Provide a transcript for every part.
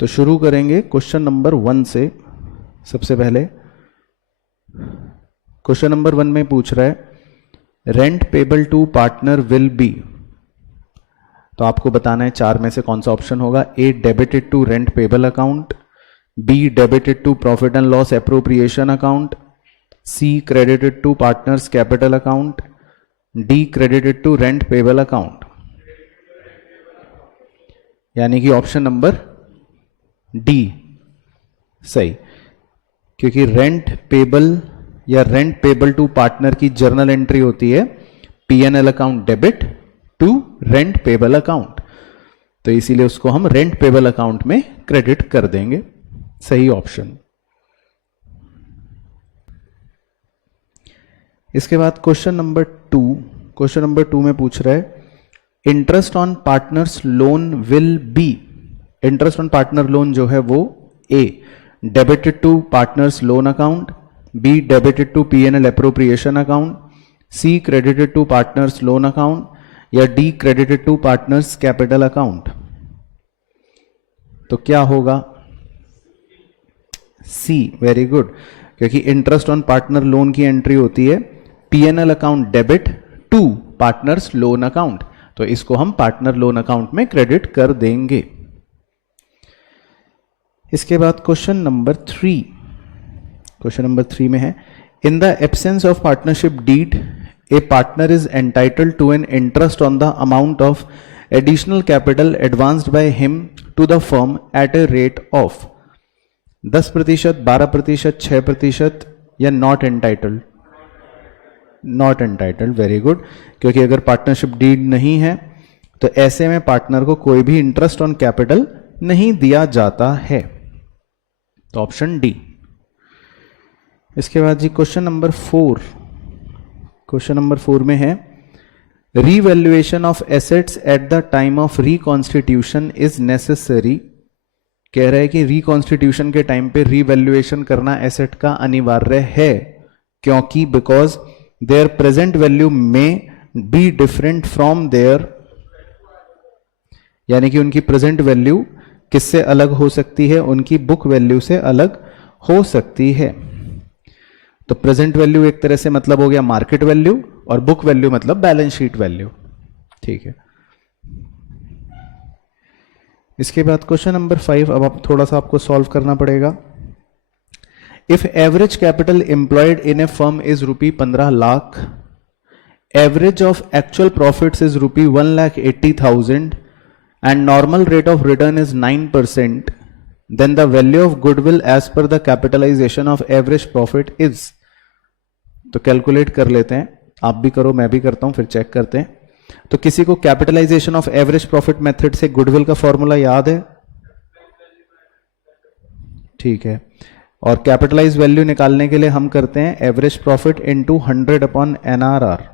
तो शुरू करेंगे क्वेश्चन नंबर 1 से। सबसे पहले क्वेश्चन नंबर 1 में पूछ रहा है rent payable to partner will be. तो आपको बताना है 4 में से कौन सा ऑप्शन होगा। A debited to rent payable account, B debited to profit and loss appropriation account, C credited to partners capital account, D credited to rent payable account. यानी कि ऑप्शन नंबर डी सही, क्योंकि रेंट पेबल या rent payable to partner की journal entry होती है PNL account debit to rent payable account, तो इसीलिए उसको हम रेंट पेबल अकाउंट में क्रेडिट कर देंगे। सही ऑप्शन। इसके बाद क्वेश्चन नंबर 2 में पूछ रहा है interest on partners loan will be. Interest on partner loan जो है वो A debited to partners loan account, B debited to PNL appropriation account, C credited to partners loan account, या D credited to partners capital account. तो क्या होगा? C. Very good, क्योंकि interest on partner loan की entry होती है PNL account debit to partners loan account, तो इसको हम पार्टनर लोन अकाउंट में क्रेडिट कर देंगे। इसके बाद क्वेश्चन नंबर 3 में है in the absence of partnership deed a partner is entitled to an interest on the amount of additional capital advanced by him to the firm at a rate of 10%, 12%, 6% या not entitled. Not entitled. Very good, क्योंकि अगर partnership deed नहीं है तो ऐसे में partner को कोई भी इंटरेस्ट ऑन कैपिटल नहीं दिया जाता है, तो ऑप्शन डी। इसके बाद जी क्वेश्चन नंबर 4 में है revaluation of assets eight the time of reconstitution is necessary. कह रहा है कि रिकॉन्स्टिट्यूशन के टाइम पे रीवैल्यूएशन करना एसेट का अनिवार्य है, क्योंकि बिकॉज देयर प्रेजेंट वैल्यू में बी डिफरेंट फ्रॉम देयर, यानी कि उनकी प्रेजेंट वैल्यू किससे अलग हो सकती है? उनकी बुक वैल्यू से अलग हो सकती है। तो प्रेजेंट वैल्यू एक तरह से मतलब हो गया मार्केट वैल्यू, और बुक वैल्यू मतलब बैलेंस शीट वैल्यू। ठीक है। इसके बाद क्वेश्चन नंबर 5, अब आप थोड़ा सा आपको सॉल्व करना पड़ेगा। If average capital employed in A firm is rupee 15 lakh, average of actual profits is rupee 1,80,000 and normal rate of return is 9%, then the value of goodwill as per the capitalization of average profit is। तो calculate कर लेते हैं, आप भी करो मैं भी करता हूं, फिर चेक करते हैं। तो किसी को capitalisation of average profit method से गुडविल का फॉर्मूला याद है? ठीक है। और कैपिटलाइज वैल्यू निकालने के लिए हम करते हैं average profit into 100 upon NRR,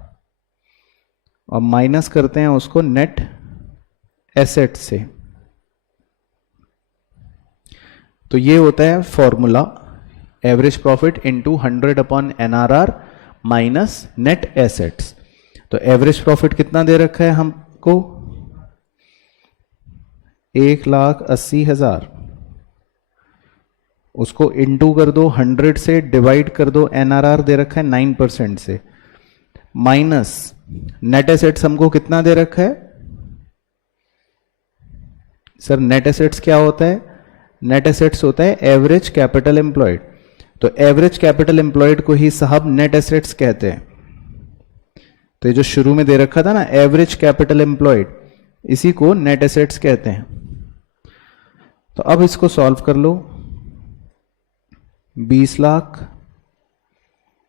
और माइनस करते हैं उसको नेट एसेट से। तो ये होता है formula average profit into 100 upon NRR minus net assets. तो एवरेज प्रॉफिट कितना दे रखा है हमको? 1,80,000। उसको इनटू कर दो 100 से, डिवाइड कर दो एनआरआर दे रखा है 9% से, माइनस नेट एसेट्स हमको कितना दे रखा है? सर नेट एसेट्स क्या होता है? नेट एसेट्स होता है एवरेज कैपिटल एम्प्लॉयड। तो एवरेज कैपिटल एम्प्लॉयड को ही साहब नेट एसेट्स कहते हैं। तो ये जो शुरू में दे रखा था ना एवरेज कैपिटल एम्प्लॉयड, इसी को नेट एसेट्स कहते हैं। तो अब इसको सॉल्व कर लो। 20 लाख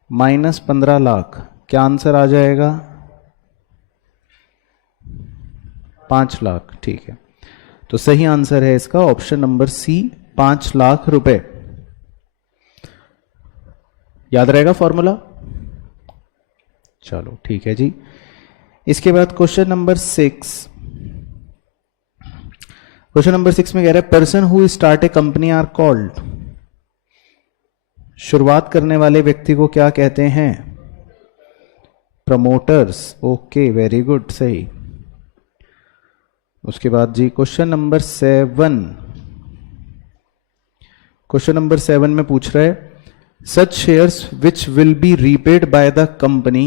माइनस 15 लाख, क्या आंसर आ जाएगा? 5 लाख। ठीक है, तो सही आंसर है इसका ऑप्शन नंबर सी, 5 लाख रुपए। याद रहेगा फॉर्मूला? चलो ठीक है जी। इसके बाद क्वेश्चन नंबर 6 में कह रहा है person who start a company are called. शुरुआत करने वाले व्यक्ति को क्या कहते हैं? प्रमोटर्स। ओके, वेरी गुड, सही। उसके बाद जी क्वेश्चन नंबर 7 क्वेश्चन नंबर 7 में पूछ रहा है such shares which will be repaid by the company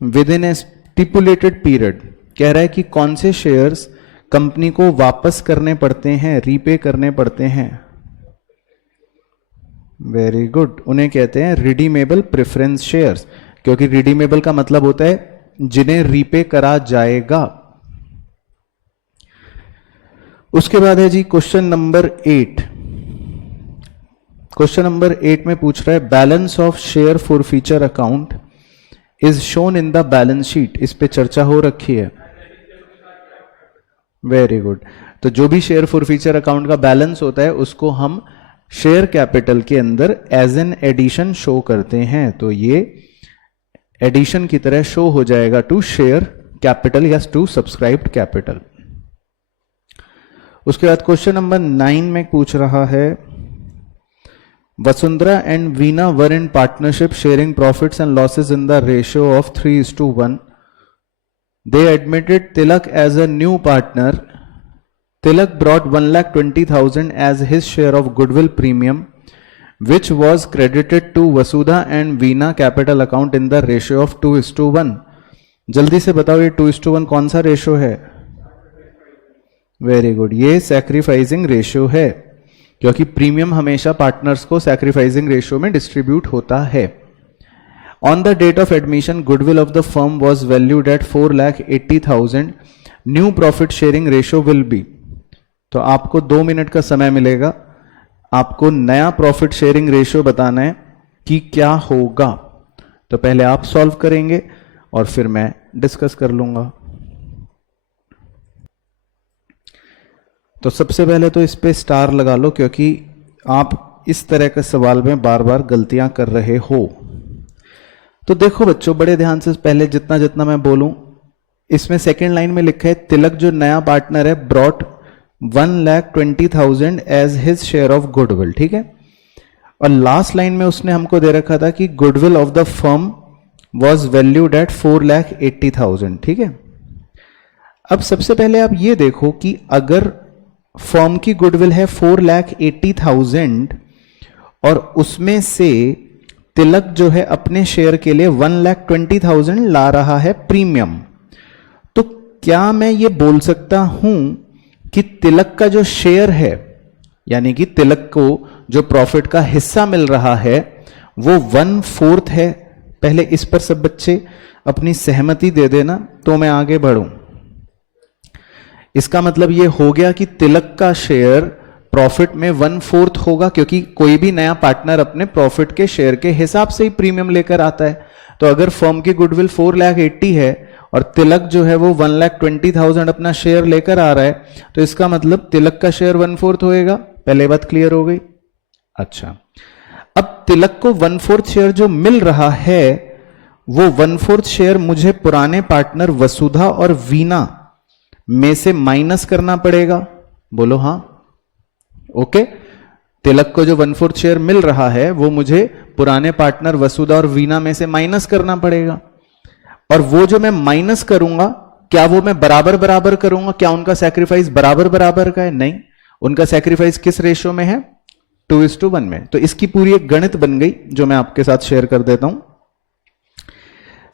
within a stipulated period. कह रहा है कि कौन से शेयर्स कंपनी को वापस करने पड़ते हैं, रीपे करने पड़ते हैं। वेरी गुड, उन्हें कहते हैं रिडीमेबल प्रेफरेंस शेयर्स, क्योंकि रिडीमेबल का मतलब होता है जिन्हें रीपे करा जाएगा। उसके बाद है जी क्वेश्चन नंबर 8। क्वेश्चन नंबर 8 में पूछ रहा है balance of share for feature account is shown in the balance sheet. इस पे चर्चा हो रखी है। वेरी गुड, तो जो भी शेयर फॉर फीचर अकाउंट का बैलेंस होता है उसको हम शेयर कैपिटल के अंदर एज एन एडिशन शो करते हैं, तो ये एडिशन की तरह शो हो जाएगा टू शेयर कैपिटल या टू सब्सक्राइब्ड कैपिटल। उसके बाद क्वेश्चन नंबर 9 में पूछ रहा है Vasundhara and Veena were in partnership sharing profits and losses in the ratio of 3:1। They admitted Tilak as a new partner. Tilak brought 1,20,000 as his share of goodwill premium, which was credited to Vasudha and Veena capital account in the ratio of 2:1. जल्दी से बताओ ये 2:1 कौन सा ratio है? Very good, ये sacrificing ratio है, क्योंकि प्रीमियम हमेशा पार्टनर्स को सैक्रिफाइसिंग रेशियो में डिस्ट्रीब्यूट होता है। On the date of admission, goodwill of the firm was valued at 4,80,000. New profit sharing ratio will be। तो आपको 2 मिनट का समय मिलेगा, आपको नया प्रॉफिट शेयरिंग रेशियो बताना है कि क्या होगा। तो पहले आप सॉल्व करेंगे और फिर मैं डिस्कस कर लूंगा। तो सबसे पहले तो इस पे स्टार लगा लो, क्योंकि आप इस तरह के सवाल में बार बार गलतियां कर रहे हो। तो देखो बच्चों, बड़े ध्यान से पहले जितना जितना मैं बोलूं, इसमें सेकेंड लाइन में लिखा है तिलक जो नया पार्टनर है brought 1,20,000 as his share of goodwill, ठीक है। और लास्ट लाइन में उसने हमको दे रखा था कि goodwill of the firm was valued at 4,80,000, ठीक है। अब सबसे पहले आप ये देखो कि अगर फर्म की गुडविल है 4,80,000 और उसमें से तिलक जो है अपने शेयर के लिए 1,20,000 ला रहा है प्रीमियम, तो क्या मैं ये बोल सकता हूं कि तिलक का जो शेयर है, यानी कि तिलक को जो प्रॉफिट का हिस्सा मिल रहा है वो 1/4 है? पहले इस पर सब बच्चे अपनी सहमति दे देना तो मैं आगे बढ़ूं। इसका मतलब ये हो गया कि तिलक का शेयर प्रॉफिट में 1/4 होगा, क्योंकि कोई भी नया पार्टनर अपने प्रॉफिट के शेयर के हिसाब से ही प्रीमियम लेकर आता है। तो अगर फर्म की गुडविल 4,80,000 है और तिलक जो है वो 1,20,000 अपना शेयर लेकर आ रहा है, तो इसका मतलब तिलक का शेयर 1/4 होएगा। पहले बात क्लियर हो गई। अच्छा, अब तिलक को 1/4 शेयर जो मिल रहा है वो 1/4 शेयर मुझे पुराने पार्टनर वसुधा और वीना में से माइनस करना पड़ेगा। बोलो हाँ, ओके। तिलक को जो 1/4 शेयर मिल रहा है वो मुझे पुराने पार्टनर वसुधा और वीना में से माइनस करना पड़ेगा। और वो जो मैं माइनस करूंगा, क्या वो मैं बराबर बराबर करूंगा? क्या उनका सैक्रिफाइस बराबर बराबर का है? नहीं, उनका सैक्रिफाइस किस रेशियो में है? 2:1 में। तो इसकी पूरी एक गणित बन गई जो मैं आपके साथ शेयर कर देता हूं।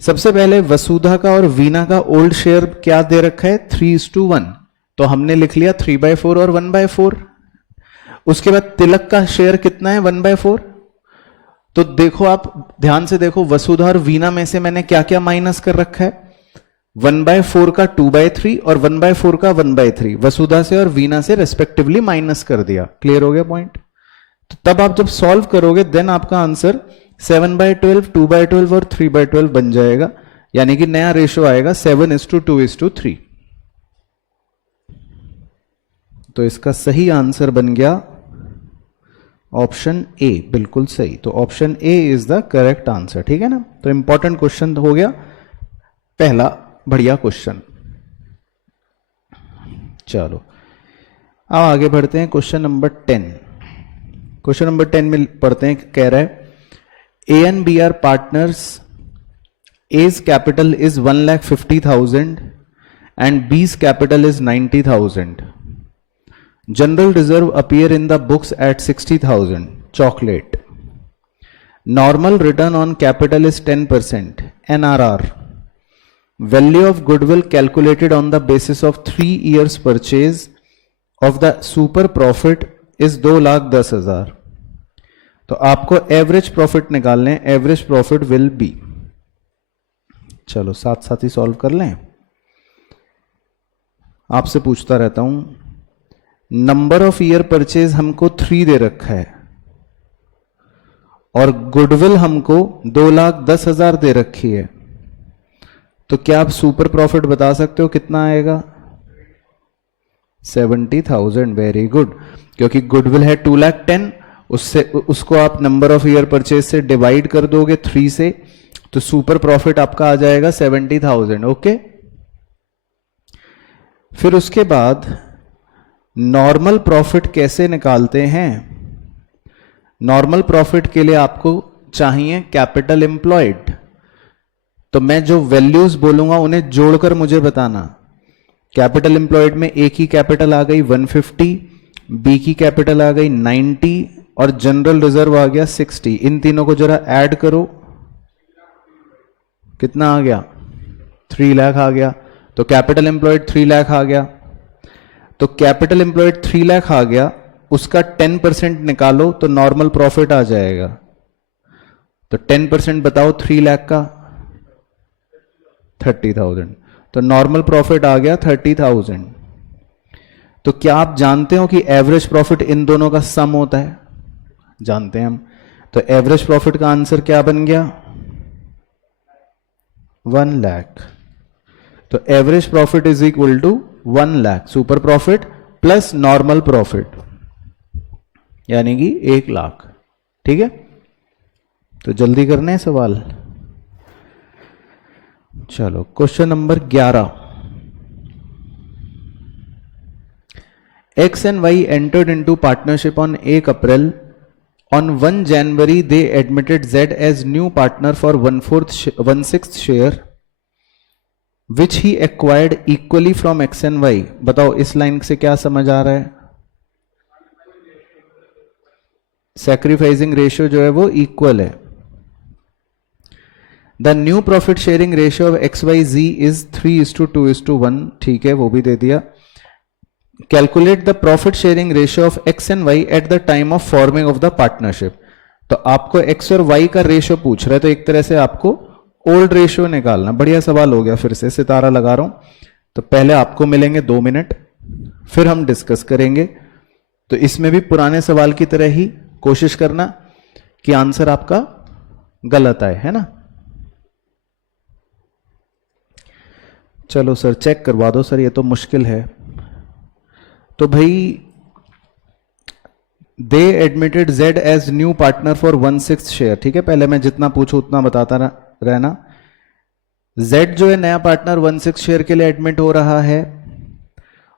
सबसे पहले वसुधा का और वीना का ओल्ड शेयर क्या दे रखा है? 3:1। तो हमने लिख लिया 3/4 और 1/4। उसके बाद तिलक का शेयर कितना है? 1/4। तो देखो, आप ध्यान से देखो, वसुधा और वीना में से मैंने क्या क्या माइनस कर रखा है? 1/4 का 2/3 और 1/4 का 1/3 वसुधा से और वीना से रेस्पेक्टिवली माइनस कर दिया। क्लियर हो गया पॉइंट? तो तब आप जब सॉल्व करोगे देन आपका आंसर 7/12, 2/12 और 3/12 बन जाएगा, यानी कि नया रेशो आएगा 7:2:3। तो इसका सही आंसर बन गया ऑप्शन ए, बिल्कुल सही। तो option A is the correct answer, ठीक है ना। तो इंपॉर्टेंट क्वेश्चन हो गया पहला, बढ़िया क्वेश्चन। चलो अब आगे बढ़ते हैं क्वेश्चन नंबर 10। क्वेश्चन नंबर 10 में पढ़ते हैं, कह रहा है A and B are partners, A's capital is 1,50,000 and B's capital is 90,000. General reserve appear in the books at 60,000. chocolate. Normal return on capital is 10%. NRR. Value of goodwill calculated on the basis of 3 years purchase of the super profit is 2,10,000. तो आपको average profit निकालने, average profit will be, चलो साथ साथ ही solve कर लें. आपसे पूछता रहता हूं, नंबर ऑफ ईयर परचेज हमको 3 दे रखा है और गुडविल हमको 2,10,000 दे रखी है, तो क्या आप सुपर प्रॉफिट बता सकते हो कितना आएगा? 70,000. Very good. क्योंकि गुडविल है 2,10,000, उससे उसको आप नंबर ऑफ ईयर परचेज से डिवाइड कर दोगे 3 से, तो सुपर प्रॉफिट आपका आ जाएगा 70,000. ओके. फिर उसके बाद नॉर्मल प्रॉफिट कैसे निकालते हैं? नॉर्मल प्रॉफिट के लिए आपको चाहिए कैपिटल एम्प्लॉयड. तो मैं जो वैल्यूज बोलूंगा उन्हें जोड़कर मुझे बताना. कैपिटल एम्प्लॉयड में ए की कैपिटल आ गई 150, बी की कैपिटल आ गई 90 और जनरल रिजर्व आ गया 60. इन तीनों को जरा ऐड करो, कितना आ गया? 3 लाख आ गया. तो कैपिटल एम्प्लॉयड 3 लाख आ गया. तो कैपिटल एम्प्लॉयड 3 लाख आ गया, उसका 10% निकालो तो नॉर्मल प्रॉफिट आ जाएगा. तो 10% बताओ 3 लाख का? 30,000. तो नॉर्मल प्रॉफिट आ गया 30,000. तो क्या आप जानते हो कि एवरेज प्रॉफिट इन दोनों का सम होता है? जानते हैं हम. तो एवरेज प्रॉफिट का आंसर क्या बन गया? 1 लाख. तो average profit is equal to 1 lakh. Super profit plus normal profit यानी कि 1 लाख. ठीक है. तो जल्दी करने हैं सवाल. चलो question number 11. X and Y entered into partnership on 1 April. On 1 January, they admitted Z as new partner for 1/6 share, which he acquired equally from X and Y. बताओ इस लाइन से क्या समझ आ रहा है? सैक्रिफाइसिंग रेशियो जो है वो इक्वल है. The new profit sharing ratio of XYZ is 3:2:1. ठीक है, वो भी दे दिया. Calculate the profit sharing ratio of X and Y eight the time of forming of the partnership. तो आपको X और Y का रेशियो पूछ रहा है, तो एक तरह से आपको ओल्ड रेशियो निकालना. बढ़िया सवाल हो गया. फिर से सितारा लगा रहा हूं. तो पहले आपको मिलेंगे 2 मिनट, फिर हम डिस्कस करेंगे. तो इसमें भी पुराने सवाल की तरह ही कोशिश करना कि आंसर आपका गलत आए, है ना. चलो सर चेक करवा दो सर, ये तो मुश्किल है. तो भाई they admitted Z as new partner for 1/6 share. ठीक है, पहले मैं जितना पूछूं उतना बताता रहना. Z जो है नया पार्टनर 1/6 शेयर के लिए एडमिट हो रहा है,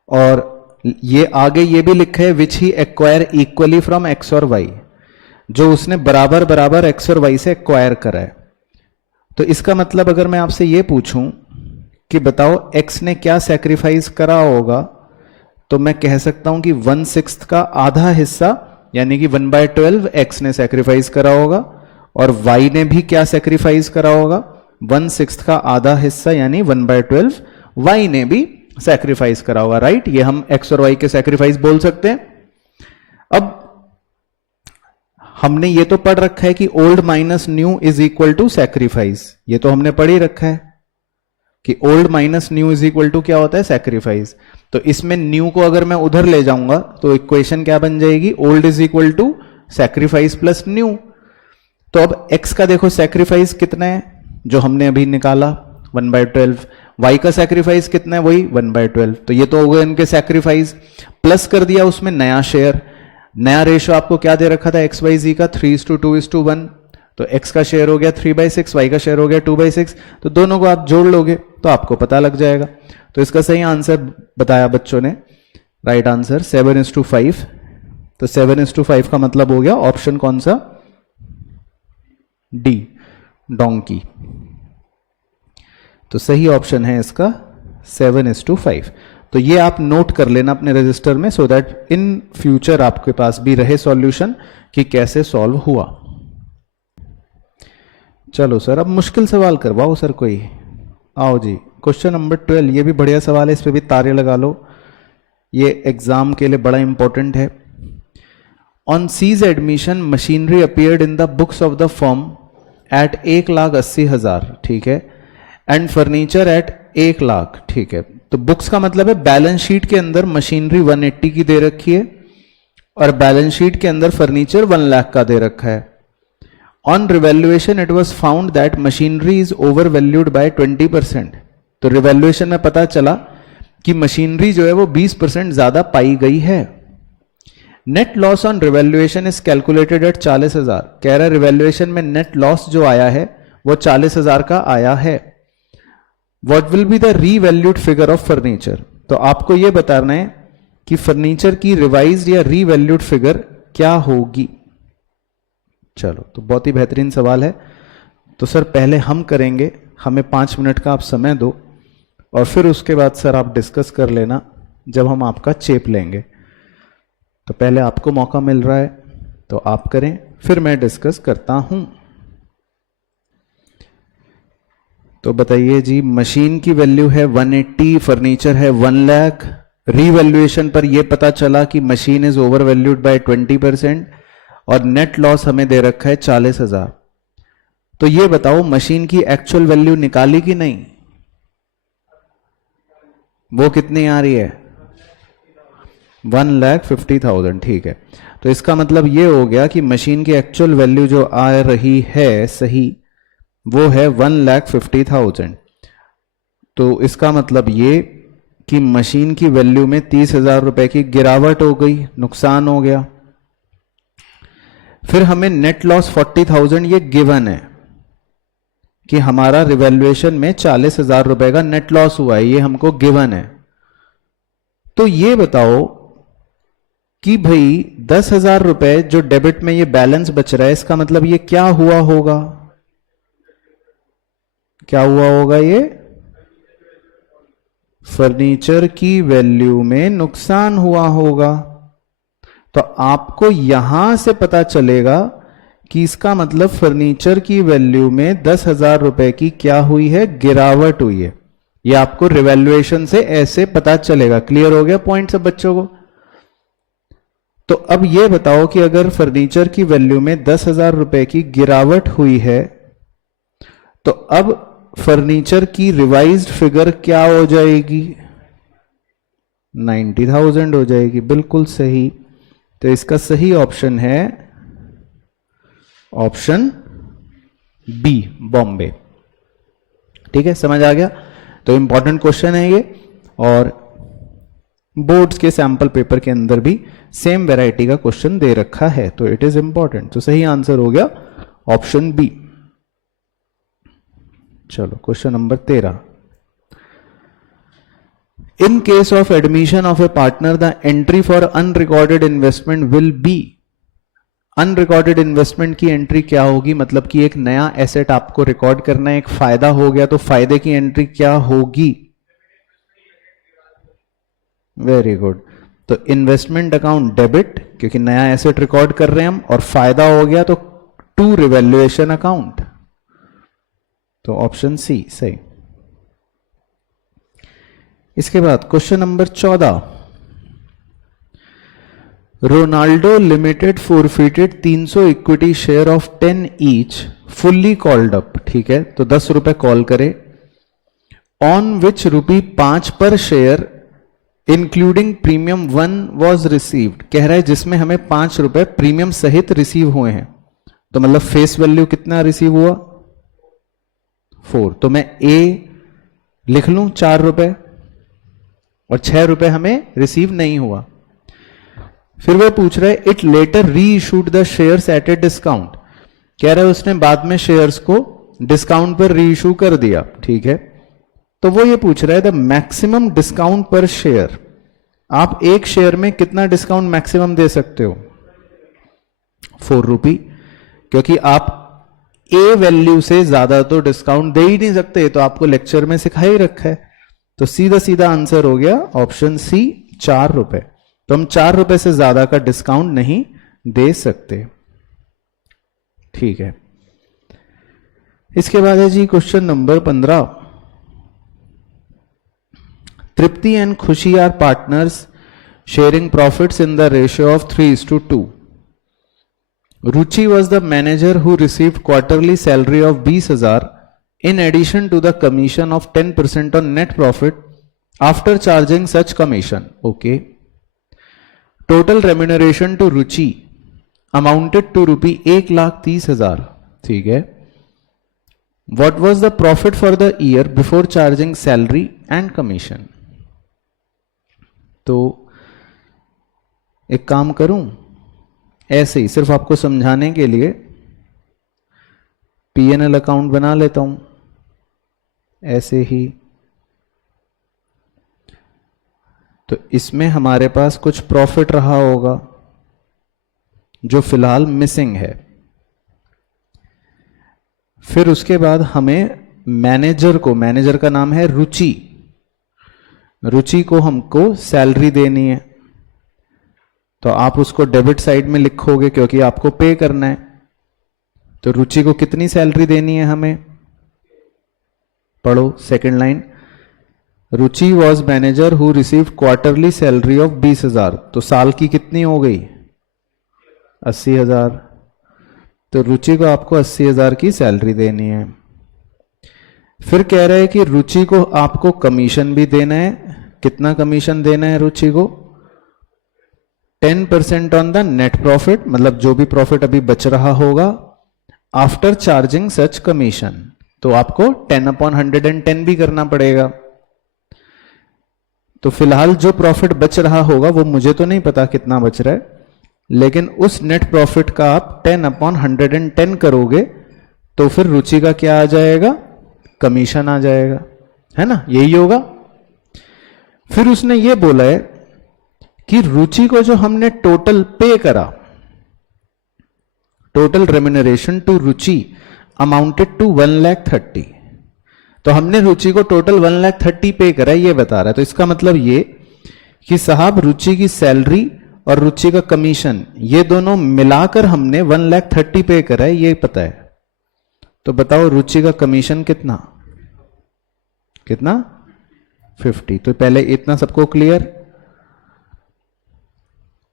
और ये आगे ये भी लिखा है विच ही एक्वायर इक्वली फ्रॉम X और Y, जो उसने बराबर बराबर X और Y से एक्वायर करा है. तो इसका मतलब अगर मैं आपसे ये पूछूं कि बताओ X ने क्या सैक्रिफाइस करा होगा, तो मैं कह सकता हूं कि 1/6 का आधा हिस्सा यानी कि 1/12 X ने सैक्रिफाइस करा होगा, और Y ने भी क्या सैक्रिफाइस करा होगा? 1/6 का आधा हिस्सा यानी 1/12 Y ने भी सैक्रिफाइस करा होगा. राइट. ये हम X और Y के सैक्रिफाइस बोल सकते हैं. अब हमने ये तो पढ़ रखा है कि old minus new is equal to sacrifice. ये तो हमने पढ़ ही रखा है कि old minus new is equal to क्या होता है? सैक्रिफाइस. तो इसमें न्यू को अगर मैं उधर ले जाऊंगा तो इक्वेशन क्या बन जाएगी? Old is equal to sacrifice plus new. तो अब X का देखो सैक्रिफाइस कितना है जो हमने अभी निकाला? 1/12. Y का सैक्रिफाइस कितना है? वही 1/12. तो ये तो हो गए इनके सैक्रिफाइस. प्लस कर दिया उसमें नया शेयर. नया रेशियो आपको क्या दे रखा था XYZ का? 3:2:1. तो X का शेयर हो गया 3/6, Y का शेयर हो गया 2/6. तो दोनों को आप जोड़ लोगे तो आपको पता लग जाएगा. तो इसका सही आंसर बताया बच्चों ने. Right answer 7:5. तो 7:5 का मतलब हो गया ऑप्शन कौन सा? D, donkey. तो सही ऑप्शन है इसका 7:5. तो ये आप नोट कर लेना अपने रजिस्टर में, सो दैट इन फ्यूचर आपके पास भी रहे सॉल्यूशन कि कैसे सॉल्व हुआ। चलो सर, अब मुश्किल सवाल करवाओ सर कोई। आओ जी, क्वेश्चन नंबर 12, ये भी बढ़िया सवाल है, इस पे भी तारे लगा लो, ये एग्जाम के लिए बड़ा इंपॉर्टेंट है। On C's admission machinery appeared in the books of the firm at 1,80,000, ठीक है, एंड फर्नीचर एट 1 लाख, ठीक है। तो बुक्स का मतलब है बैलेंस शीट के अंदर मशीनरी 180 की दे रखी है और बैलेंस शीट के अंदर फर्नीचर 1 लाख का दे रखा है। On revaluation it was found that machinery is over valued bye 20%। तो रिवैल्यूएशन में पता चला कि मशीनरी जो है वो 20% ज्यादा पाई गई है। Net loss on revaluation is calculated at 40,000। कह रहा है रिवैल्यूएशन में नेट लॉस जो आया है वो 40,000 का आया है। What will be the revalued figure of furniture. तो आपको यह बताना है कि फर्नीचर की रिवाइज्ड या रीवैल्यूड फिगर क्या होगी। चलो, तो बहुत ही बेहतरीन सवाल है। तो सर पहले हम करेंगे, हमें 5 मिनट का आप समय दो और फिर उसके बाद सर आप डिस्कस कर लेना जब हम आपका चेप लेंगे। तो पहले आपको मौका मिल रहा है तो आप करें, फिर मैं डिस्कस करता हूं। तो बताइए जी, मशीन की वैल्यू है 180, फर्नीचर है 1 लाख। रीवैल्यूएशन पर यह पता चला कि machine is over valued bye 20% और नेट लॉस हमें दे रखा है 40,000। तो ये बताओ मशीन की एक्चुअल वैल्यू निकाली कि नहीं? वो कितनी आ रही है? 1,50,000, ठीक है। तो इसका मतलब ये हो गया कि मशीन की एक्चुअल वैल्यू जो आ रही है सही, वो है 1,50,000। तो इसका मतलब ये कि मशीन की वैल्यू में 30,000 रुपए की गिरावट हो गई, नुकसान हो गया। फिर हमें नेट लॉस 40,000 ये गिवन है कि हमारा रिवैल्यूएशन में 40,000 रुपए का नेट लॉस हुआ है, ये हमको गिवन है। तो ये बताओ कि भाई 10,000 रुपए जो डेबिट में ये बैलेंस बच रहा है, इसका मतलब ये क्या हुआ होगा? क्या हुआ होगा? ये फर्नीचर की वैल्यू में नुकसान हुआ होगा। तो आपको यहां से पता चलेगा कि इसका मतलब फर्नीचर की वैल्यू में 10,000 रुपए की क्या हुई है? गिरावट हुई है। ये आपको रिवैल्यूएशन से ऐसे पता चलेगा। क्लियर हो गया पॉइंट सब बच्चों को? तो अब ये बताओ कि अगर फर्नीचर की वैल्यू में 10,000 रुपए की गिरावट हुई है तो अब फर्नीचर की रिवाइज्ड फिगर क्या हो जाएगी? 90,000 हो जाएगी। बिल्कुल सही। तो इसका सही ऑप्शन है ऑप्शन बी, बॉम्बे। ठीक है, समझ आ गया? तो इंपॉर्टेंट क्वेश्चन है ये, और बोर्ड्स के सैंपल पेपर के अंदर भी सेम वैरायटी का क्वेश्चन दे रखा है, तो इट इज इंपॉर्टेंट। तो सही आंसर हो गया ऑप्शन बी। चलो, question number 13। In case of admission of a partner, the entry for unrecorded investment will be, unrecorded investment की एंट्री क्या होगी? मतलब कि एक नया एसेट आपको रिकॉर्ड करना है, एक फायदा हो गया, तो फायदे की एंट्री क्या होगी? Very good. तो इन्वेस्टमेंट अकाउंट डेबिट, क्योंकि नया एसेट रिकॉर्ड कर रहे हैं हम, और फायदा हो गया तो टू रिवैल्यूएशन अकाउंट। तो ऑप्शन सी सही। इसके बाद question number 14। Ronaldo limited forfeited 300 equity share of 10 each fully called up, ठीक है, तो 10 रुपए कॉल करे, on which ₹5 per share including premium 1 was received. कह रहा है जिसमें हमें 5 रुपए प्रीमियम सहित रिसीव हुए हैं। तो मतलब फेस वैल्यू कितना रिसीव हुआ? 4। तो मैं ए लिख लूं 4 रुपए, और 6 रुपए हमें रिसीव नहीं हुआ। फिर वह पूछ रहा है इट लेटर री issued the shares at a discount. कह रहा है उसने बाद में शेयर्स को डिस्काउंट पर री इशू कर दिया, ठीक है। तो वो ये पूछ रहा है द मैक्सिमम डिस्काउंट पर शेयर। आप एक शेयर में कितना डिस्काउंट मैक्सिमम दे सकते हो? 4 रुपी, क्योंकि आप ए वैल्यू से ज्यादा तो डिस्काउंट दे ही नहीं सकते, तो आपको लेक्चर में सिखा ही रखा है। तो सीधा सीधा आंसर हो गया ऑप्शन सी 4 रुपए। तो हम 4 रुपए से ज्यादा का डिस्काउंट नहीं दे सकते। ठीक है, इसके बाद है जी question number 15। Tripti and Khushi are partners sharing profits in the ratio of 3:2. Ruchi was the manager who received quarterly salary of 20,000 in addition to the commission of 10% on net profit after charging such commission. Okay. Total remuneration to Ruchi amounted to rupee 1,30,000. ठीक है. What was the profit for the year before charging salary and commission? तो एक काम करूं, ऐसे ही सिर्फ आपको समझाने के लिए P&L अकाउंट बना लेता हूं, ऐसे ही। तो इसमें हमारे पास कुछ प्रॉफिट रहा होगा जो फिलहाल मिसिंग है। फिर उसके बाद हमें मैनेजर को, मैनेजर का नाम है रुचि, रुचि को हमको सैलरी देनी है। तो आप उसको डेबिट साइड में लिखोगे क्योंकि आपको पे करना है। तो रुचि को कितनी सैलरी देनी है हमें, पढ़ो second line. Ruchi was manager who receive quarterly salary of 20,000। तो साल की कितनी हो गई, 80,000। तो रुचि को आपको 80,000 की सैलरी देनी है। फिर कह रहे हैं कि रुचि को आपको कमीशन भी देना है। कितना कमीशन देना है रुचि को, 10% ऑन द नेट प्रॉफिट, मतलब जो भी प्रॉफिट अभी बच रहा होगा आफ्टर चार्जिंग सच कमीशन। तो आपको 10/110 भी करना पड़ेगा। तो फिलहाल जो प्रॉफिट बच रहा होगा वो मुझे तो नहीं पता कितना बच रहा है, लेकिन उस नेट प्रॉफिट का आप 10/110 करोगे तो फिर रुचि का क्या आ जाएगा, कमीशन आ जाएगा, है ना, यही होगा। फिर उसने ये बोला है कि रुचि को जो हमने टोटल पे करा, total remuneration to Ruchi amounted to 1,30,000। तो हमने रुचि को टोटल 1,30,000 पे करा, ये बता रहा है। तो इसका मतलब ये कि साहब रुचि की सैलरी और रुचि का कमीशन ये दोनों मिलाकर हमने 1,30,000 पे करा है, ये पता है। तो बताओ रुचि का कमीशन कितना, कितना 50। तो पहले इतना सबको क्लियर,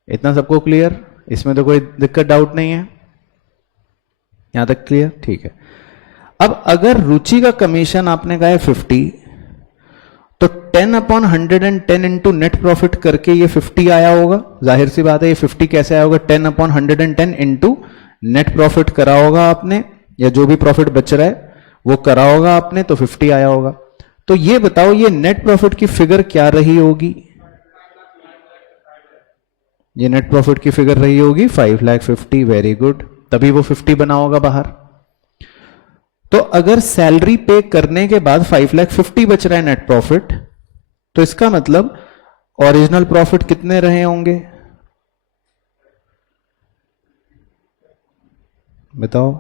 इतना सबको क्लियर, इसमें तो कोई दिक्कत डाउट नहीं है, यहां तक क्लियर, ठीक है। अब अगर रुचि का कमीशन आपने कहा है 50, तो 10/110 इंटू नेट प्रॉफिट करके ये 50 आया होगा। जाहिर सी बात है, ये 50 कैसे आया होगा, 10/110 इंटू नेट प्रॉफिट करा होगा आपने, या जो भी प्रॉफिट बच रहा है वो करा होगा आपने, तो 50 आया होगा। तो ये बताओ ये नेट प्रॉफिट की फिगर क्या रही होगी, ये नेट प्रॉफिट की फिगर रही होगी 5,50,000। वेरी गुड, तभी वो 50 बना होगा बाहर। तो अगर सैलरी पे करने के बाद 5,50,000 बच रहा है नेट प्रॉफिट, तो इसका मतलब ओरिजिनल प्रॉफिट कितने रहे होंगे, बताओ।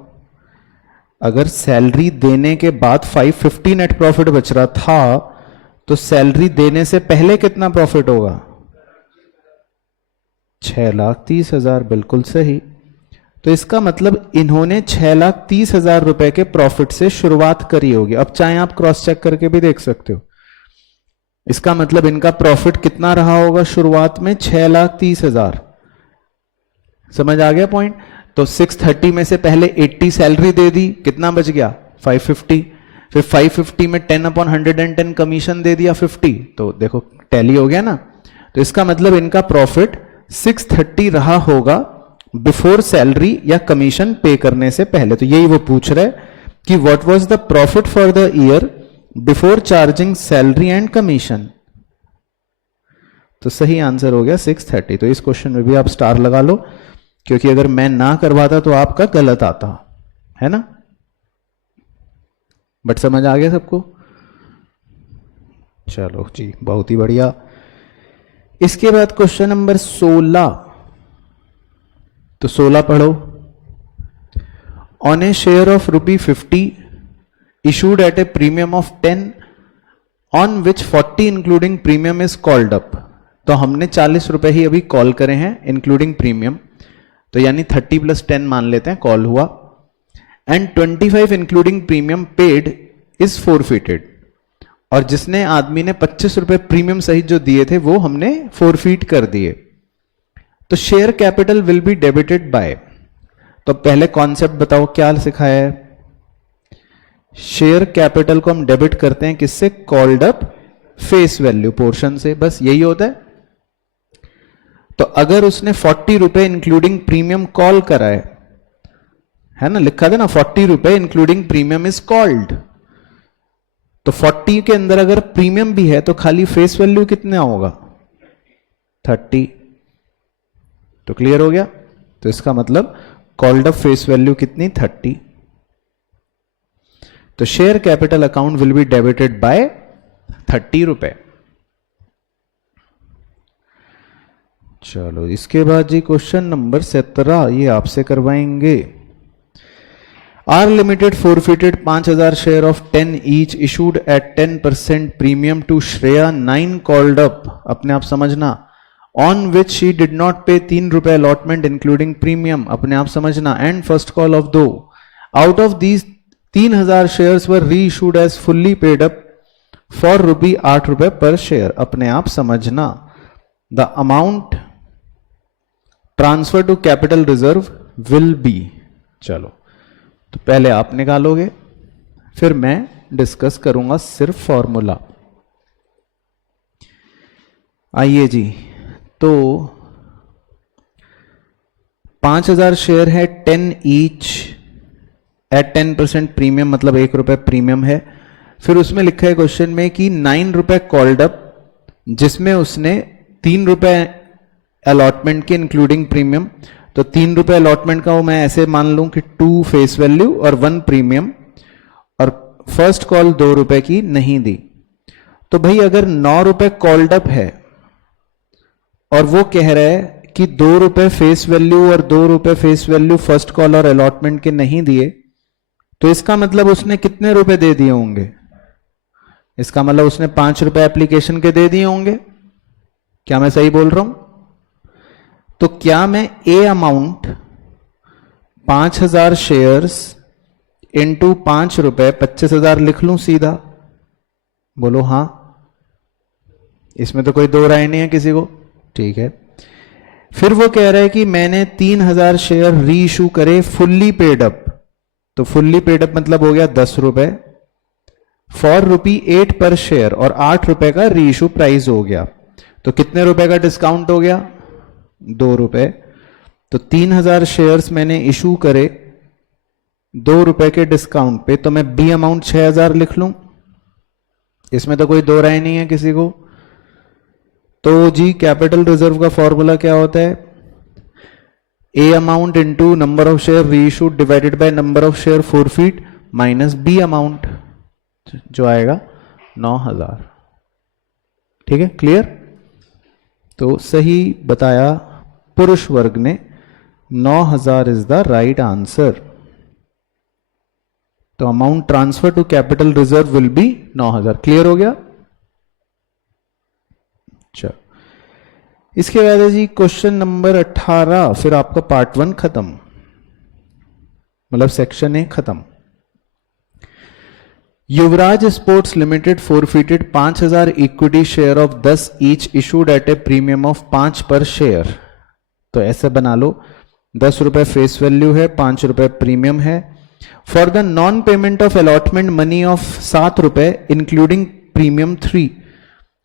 अगर सैलरी देने के बाद 550 नेट प्रॉफिट बच रहा था, तो सैलरी देने से पहले कितना प्रॉफिट होगा, 6,30,000। बिल्कुल सही। तो इसका मतलब इन्होंने 6,30,000 रुपए के प्रॉफिट से शुरुआत करी होगी। अब चाहे आप क्रॉस चेक करके भी देख सकते हो। इसका मतलब इनका प्रॉफिट कितना रहा होगा शुरुआत में, 6,30,000। समझ आ गया पॉइंट। तो 630 में से पहले 80 सैलरी दे दी, कितना बच गया 550। फिर 550 में 10/110 कमीशन दे दिया 50। तो देखो टैली हो गया ना। तो इसका मतलब इनका प्रॉफिट 630 रहा होगा बिफोर सैलरी या कमीशन पे करने से पहले। तो यही वो पूछ रहे कि what was the profit for the year before charging salary and commission. तो सही आंसर हो गया 630। तो इस क्वेश्चन में भी आप स्टार लगा लो, क्योंकि अगर मैं ना करवाता तो आपका गलत आता, है ना। बट समझ आ गया सबको, चलो जी बहुत ही बढ़िया। इसके बाद क्वेश्चन नंबर 16। तो 16 पढ़ो। On A share of ₹50 issued at a premium of 10 on which 40 including premium is called up. तो हमने 40 रुपए ही अभी कॉल करे हैं इंक्लूडिंग प्रीमियम, तो यानी 30 + 10 मान लेते हैं कॉल हुआ। And 25 including premium paid is forfeited, और जिसने आदमी ने 25 रुपए प्रीमियम सहित जो दिए थे वो हमने फोरफीट कर दिए। तो share capital will be debited bye, तो पहले कॉन्सेप्ट बताओ क्या सिखाया है। शेयर कैपिटल को हम डेबिट करते हैं किससे, called up face value portion से, बस यही होता है। तो अगर उसने 40 रुपए इंक्लूडिंग प्रीमियम कॉल करा है ना, लिखा था ना 40 रुपए इंक्लूडिंग प्रीमियम इज कॉल्ड, तो 40 के अंदर अगर प्रीमियम भी है तो खाली फेस वैल्यू कितना होगा 30। तो क्लियर हो गया, तो इसका मतलब कॉल्ड अप फेस वैल्यू कितनी 30। तो share capital account will be debited bye 30 रुपए। चलो इसके बाद जी क्वेश्चन नंबर 17 ये आपसे करवाएंगे। R limited forfeited 5000 share of 10 each issued at 10% premium to Shreya 9 called up, अपने आप समझना, on which she did not pay 3 रुपए अलॉटमेंट इंक्लूडिंग प्रीमियम, अपने आप समझना, and first call of 2 out of these 3000 shares were reissued as fully paid up for ₹8 पर share, अपने आप समझना। The amount transfer to capital reserve will B, चलो तो पहले आप निकालोगे फिर मैं डिस्कस करूंगा सिर्फ फॉर्मूला। आइए जी, तो 5000 शेयर है 10 ईच एट 10% प्रीमियम, मतलब ₹1 प्रीमियम है। फिर उसमें लिखा है क्वेश्चन में कि 9 रुपए कॉल्ड अप, जिसमें उसने 3 रुपए अलॉटमेंट के इंक्लूडिंग प्रीमियम, तो 3 रुपए अलॉटमेंट का वो मैं ऐसे मान लूं कि 2 फेस वैल्यू और 1 प्रीमियम, और फर्स्ट कॉल 2 रुपए की नहीं दी। तो भाई अगर 9 रुपए कॉल्ड अप है और वो कह रहा है कि 2 रुपए फेस वैल्यू और 2 रुपए फेस वैल्यू फर्स्ट कॉल और अलॉटमेंट के नहीं दिए, तो इसका मतलब उसने कितने रुपए दे दिए होंगे, इसका मतलब उसने 5 रुपए एप्लीकेशन के दे दिए होंगे। क्या मैं सही बोल रहा हूं? तो क्या मैं ए अमाउंट 5000 शेयर्स इंटू 5 रुपए 25,000 लिख लूं सीधा? बोलो हां, इसमें तो कोई दो राय नहीं है किसी को, ठीक है। फिर वो कह रहा है कि मैंने 3000 शेयर री इशू करे फुल्ली पेड अप, तो फुल्ली पेड अप मतलब हो गया 10 रुपए फॉर ₹8 पर शेयर, और 8 रुपए का री इशू प्राइस हो गया। तो कितने रुपए का डिस्काउंट हो गया? 2 रुपए। तो 3000 शेयर्स मैंने इशू करे 2 रुपए के डिस्काउंट पे, तो मैं बी अमाउंट 6000 लिख लूं, इसमें तो कोई दो राय नहीं है किसी को। तो जी कैपिटल रिजर्व का फॉर्मूला क्या होता है? A amount into number of share reissued divided by number of share forfeit minus B amount, जो आएगा 9000। ठीक है, क्लियर? तो सही बताया पुरुष वर्ग ने, 9000 इज द राइट आंसर। तो amount transfer to capital reserve will be 9000। Clear हो गया? चलो इसके बाद है जी क्वेश्चन नंबर 18, फिर आपका पार्ट 1 खत्म, मतलब सेक्शन ए खत्म। Yuvraj sports limited forfeited 5000 equity share of 10 each issued at a premium of 5 per share. तो ऐसे बना लो, 10 रुपए फेस वैल्यू है, 5 रुपए प्रीमियम है। For the non payment of allotment money of 7 रुपए इंक्लूडिंग प्रीमियम 3,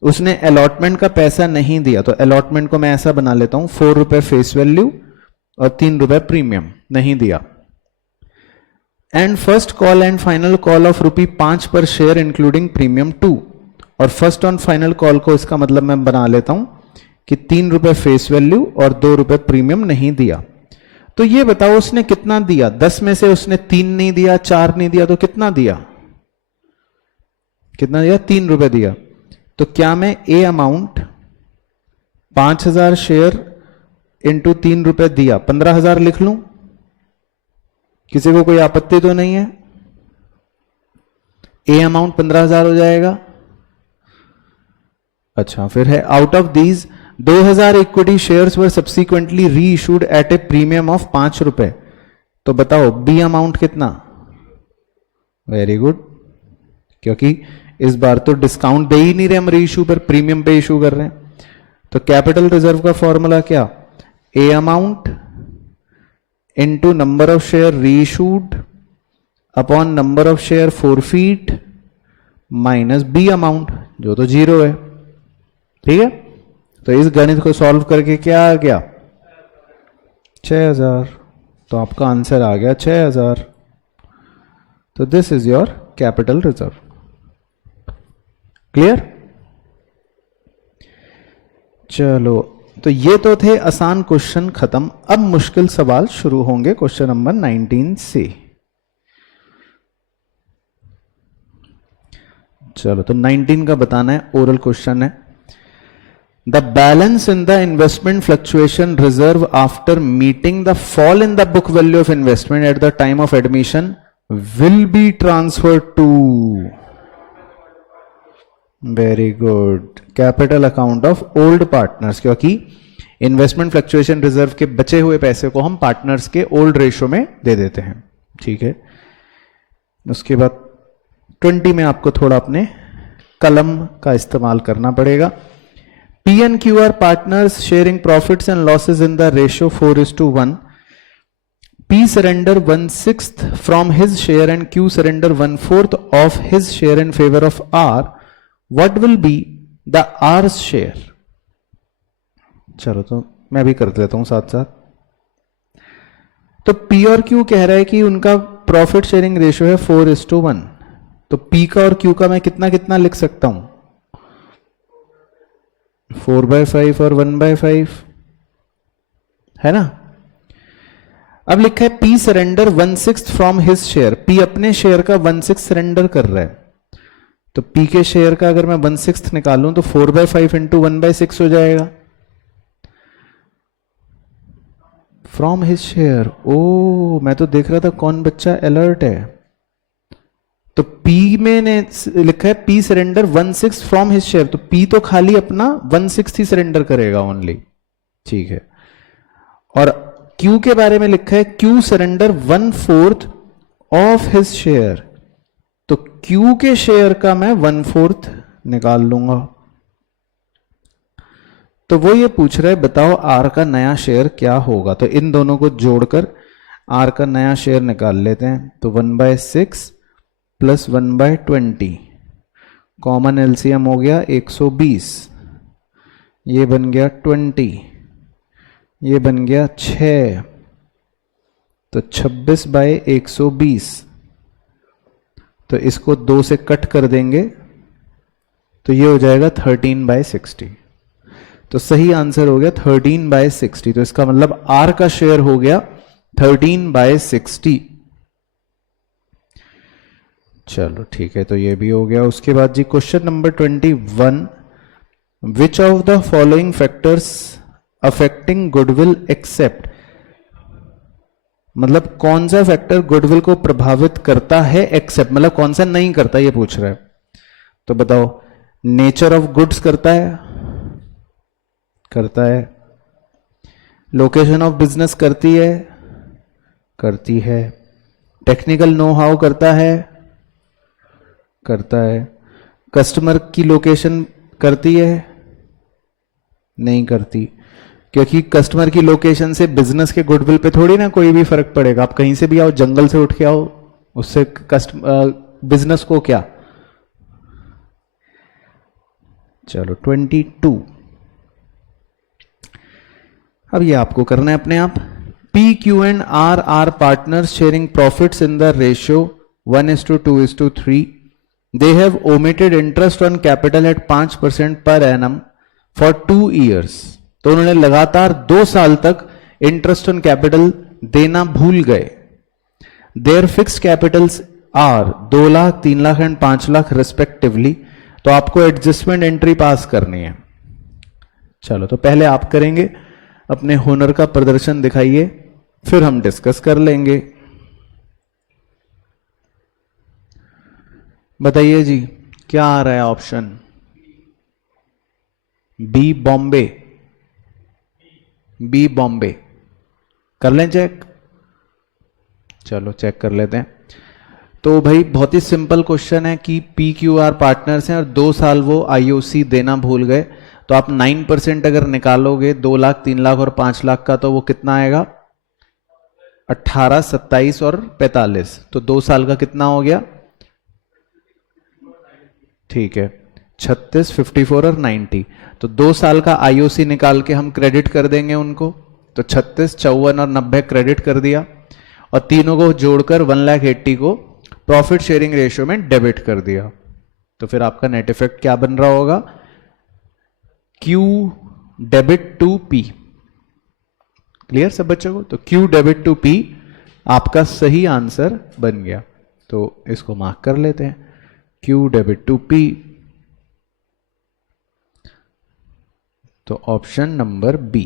उसने अलॉटमेंट का पैसा नहीं दिया, तो अलॉटमेंट को मैं ऐसा बना लेता हूं 4 रुपए फेस वैल्यू और 3 रुपए प्रीमियम नहीं दिया। And first call and final call of ₹5 per share including premium 2, और फर्स्ट ऑन फाइनल कॉल को इसका मतलब मैं बना लेता हूं कि 3 रुपए फेस वैल्यू और 2 रुपए प्रीमियम नहीं दिया। तो ये बताओ उसने कितना दिया? 10 में से उसने 3 नहीं दिया, 4 नहीं दिया, तो कितना दिया? कितना दिया? 3 रुपए दिया। तो क्या मैं ए अमाउंट 5000 शेयर इंटू 3 रुपए दिया 15000 लिख लूं? किसी को कोई आपत्ति तो नहीं है? ए अमाउंट 15000 हो जाएगा। अच्छा, फिर है out of these 2000 equity shares were subsequently reissued at a premium of 5 रुपए। तो बताओ बी अमाउंट कितना? वेरी गुड, क्योंकि इस बार तो डिस्काउंट दे ही नहीं रहे हम, री इशू पर प्रीमियम पे इशू कर रहे हैं। तो कैपिटल रिजर्व का फॉर्मूला क्या? A amount into number of share reissued upon number of share forfeit minus B amount, जो तो 0 है। ठीक है, तो इस गणित को सॉल्व करके क्या आ गया? 6000। तो आपका आंसर आ गया 6000। तो this is your capital reserve. Clear? चलो, तो ये तो थे आसान क्वेश्चन खत्म। अब मुश्किल सवाल शुरू होंगे क्वेश्चन नंबर 19 से। चलो, तो 19 का बताना है, ओरल क्वेश्चन है। The balance in the investment fluctuation reserve after meeting the fall in the book value of investment at the time of admission will be transfer to, very good, capital account of old partners, क्योंकि investment fluctuation reserve के बचे हुए पैसे को हम partners के old ratio में दे देते हैं। ठीक है, उसके बाद 20 में आपको थोड़ा अपने कलम का इस्तेमाल करना पड़ेगा। P and Q are partners sharing profits and losses in the ratio 4:1. P surrender 1/6 from his share and Q surrender 1/4 of his share in favor of R. What will be the R's share? चलो, तो मैं भी कर देता हूं साथ साथ। तो P और Q कह रहा है कि उनका प्रॉफिट शेयरिंग रेशियो है 4:1। तो P का और Q का मैं कितना कितना लिख सकता हूं? 4/5 और 1/5, है ना। अब लिखा है P surrender 1/6 from his share. P अपने शेयर का 1/6 सरेंडर कर रहा है। तो P के शेयर का अगर मैं 1/6 निकालूं तो 4/5 इंटू 1/6 हो जाएगा फ्रॉम हिज शेयर। ओ, मैं तो देख रहा था कौन बच्चा अलर्ट है। तो P में ने लिखा है P surrender 1/6 from his share, तो P तो खाली अपना 1/6 ही सरेंडर करेगा ओनली। ठीक है, और Q के बारे में लिखा है Q surrender 1/4 of his share. तो Q के शेयर का मैं 1/4 निकाल लूंगा। तो वो ये पूछ रहा है बताओ R का नया शेयर क्या होगा। तो इन दोनों को जोड़कर R का नया शेयर निकाल लेते हैं। तो 1/6 प्लस 1/20, कॉमन एलसीएम हो गया 120, ये बन गया 20, ये बन गया 6, तो 26/120। तो इसको 2 से कट कर देंगे तो ये हो जाएगा 13/60। तो सही आंसर हो गया 13/60। तो इसका मतलब R का शेयर हो गया 13/60। चलो ठीक है, तो ये भी हो गया। उसके बाद जी question number 21, which of the following factors affecting goodwill except, मतलब कौन सा फैक्टर गुडविल को प्रभावित करता है एक्सेप्ट, मतलब कौन सा नहीं करता ये पूछ रहा है। तो बताओ, नेचर ऑफ गुड्स करता है, करता है। लोकेशन ऑफ बिजनेस करती है, करती है। टेक्निकल नो हाउ करता है, करता है। कस्टमर की लोकेशन करती है, नहीं करती, क्योंकि कस्टमर की लोकेशन से बिजनेस के गुडविल पे थोड़ी ना कोई भी फर्क पड़ेगा। आप कहीं से भी आओ, जंगल से उठ के आओ, उससे बिजनेस को क्या। चलो 22, अब ये आपको करना है अपने आप। P, Q and R are partners sharing profits in the ratio 1:2:3. They have omitted interest on capital at 5% per annum for 2 years. तो उन्होंने लगातार 2 साल तक इंटरेस्ट ऑन कैपिटल देना भूल गए। Their fixed capitals are 2 lakh, 3 lakh and 5 lakh respectively. तो आपको एडजस्टमेंट एंट्री पास करनी है। चलो, तो पहले आप करेंगे, अपने हुनर का प्रदर्शन दिखाइए, फिर हम डिस्कस कर लेंगे। बताइए जी, क्या आ रहा है option? B Bombay, B Bombay, कर लें चेक? चलो चेक कर लेते हैं। तो भाई बहुत ही सिंपल क्वेश्चन है कि पी क्यू आर पार्टनर्स हैं और 2 साल वो आईओसी देना भूल गए, तो आप 9% अगर निकालोगे 2 लाख, 3 लाख और 5 लाख का, तो वो कितना आएगा? 18, 27 और 45, तो 2 साल का कितना हो गया? ठीक है, 36, 54 और 90, तो 2 साल का आईओसी निकाल के हम क्रेडिट कर देंगे उनको, तो 36, 54 और 90 क्रेडिट कर दिया, और तीनों को जोड़कर 1,80,000 को प्रॉफिट शेयरिंग रेशियो में डेबिट कर दिया। तो फिर आपका नेट इफेक्ट क्या बन रहा होगा? Q debit to P। Clear सब बच्चों को? तो Q डेबिट टू P आपका सही आंसर बन गया, तो इसको मार्क कर लेते हैं, Q डेबिट टू P, तो ऑप्शन नंबर बी।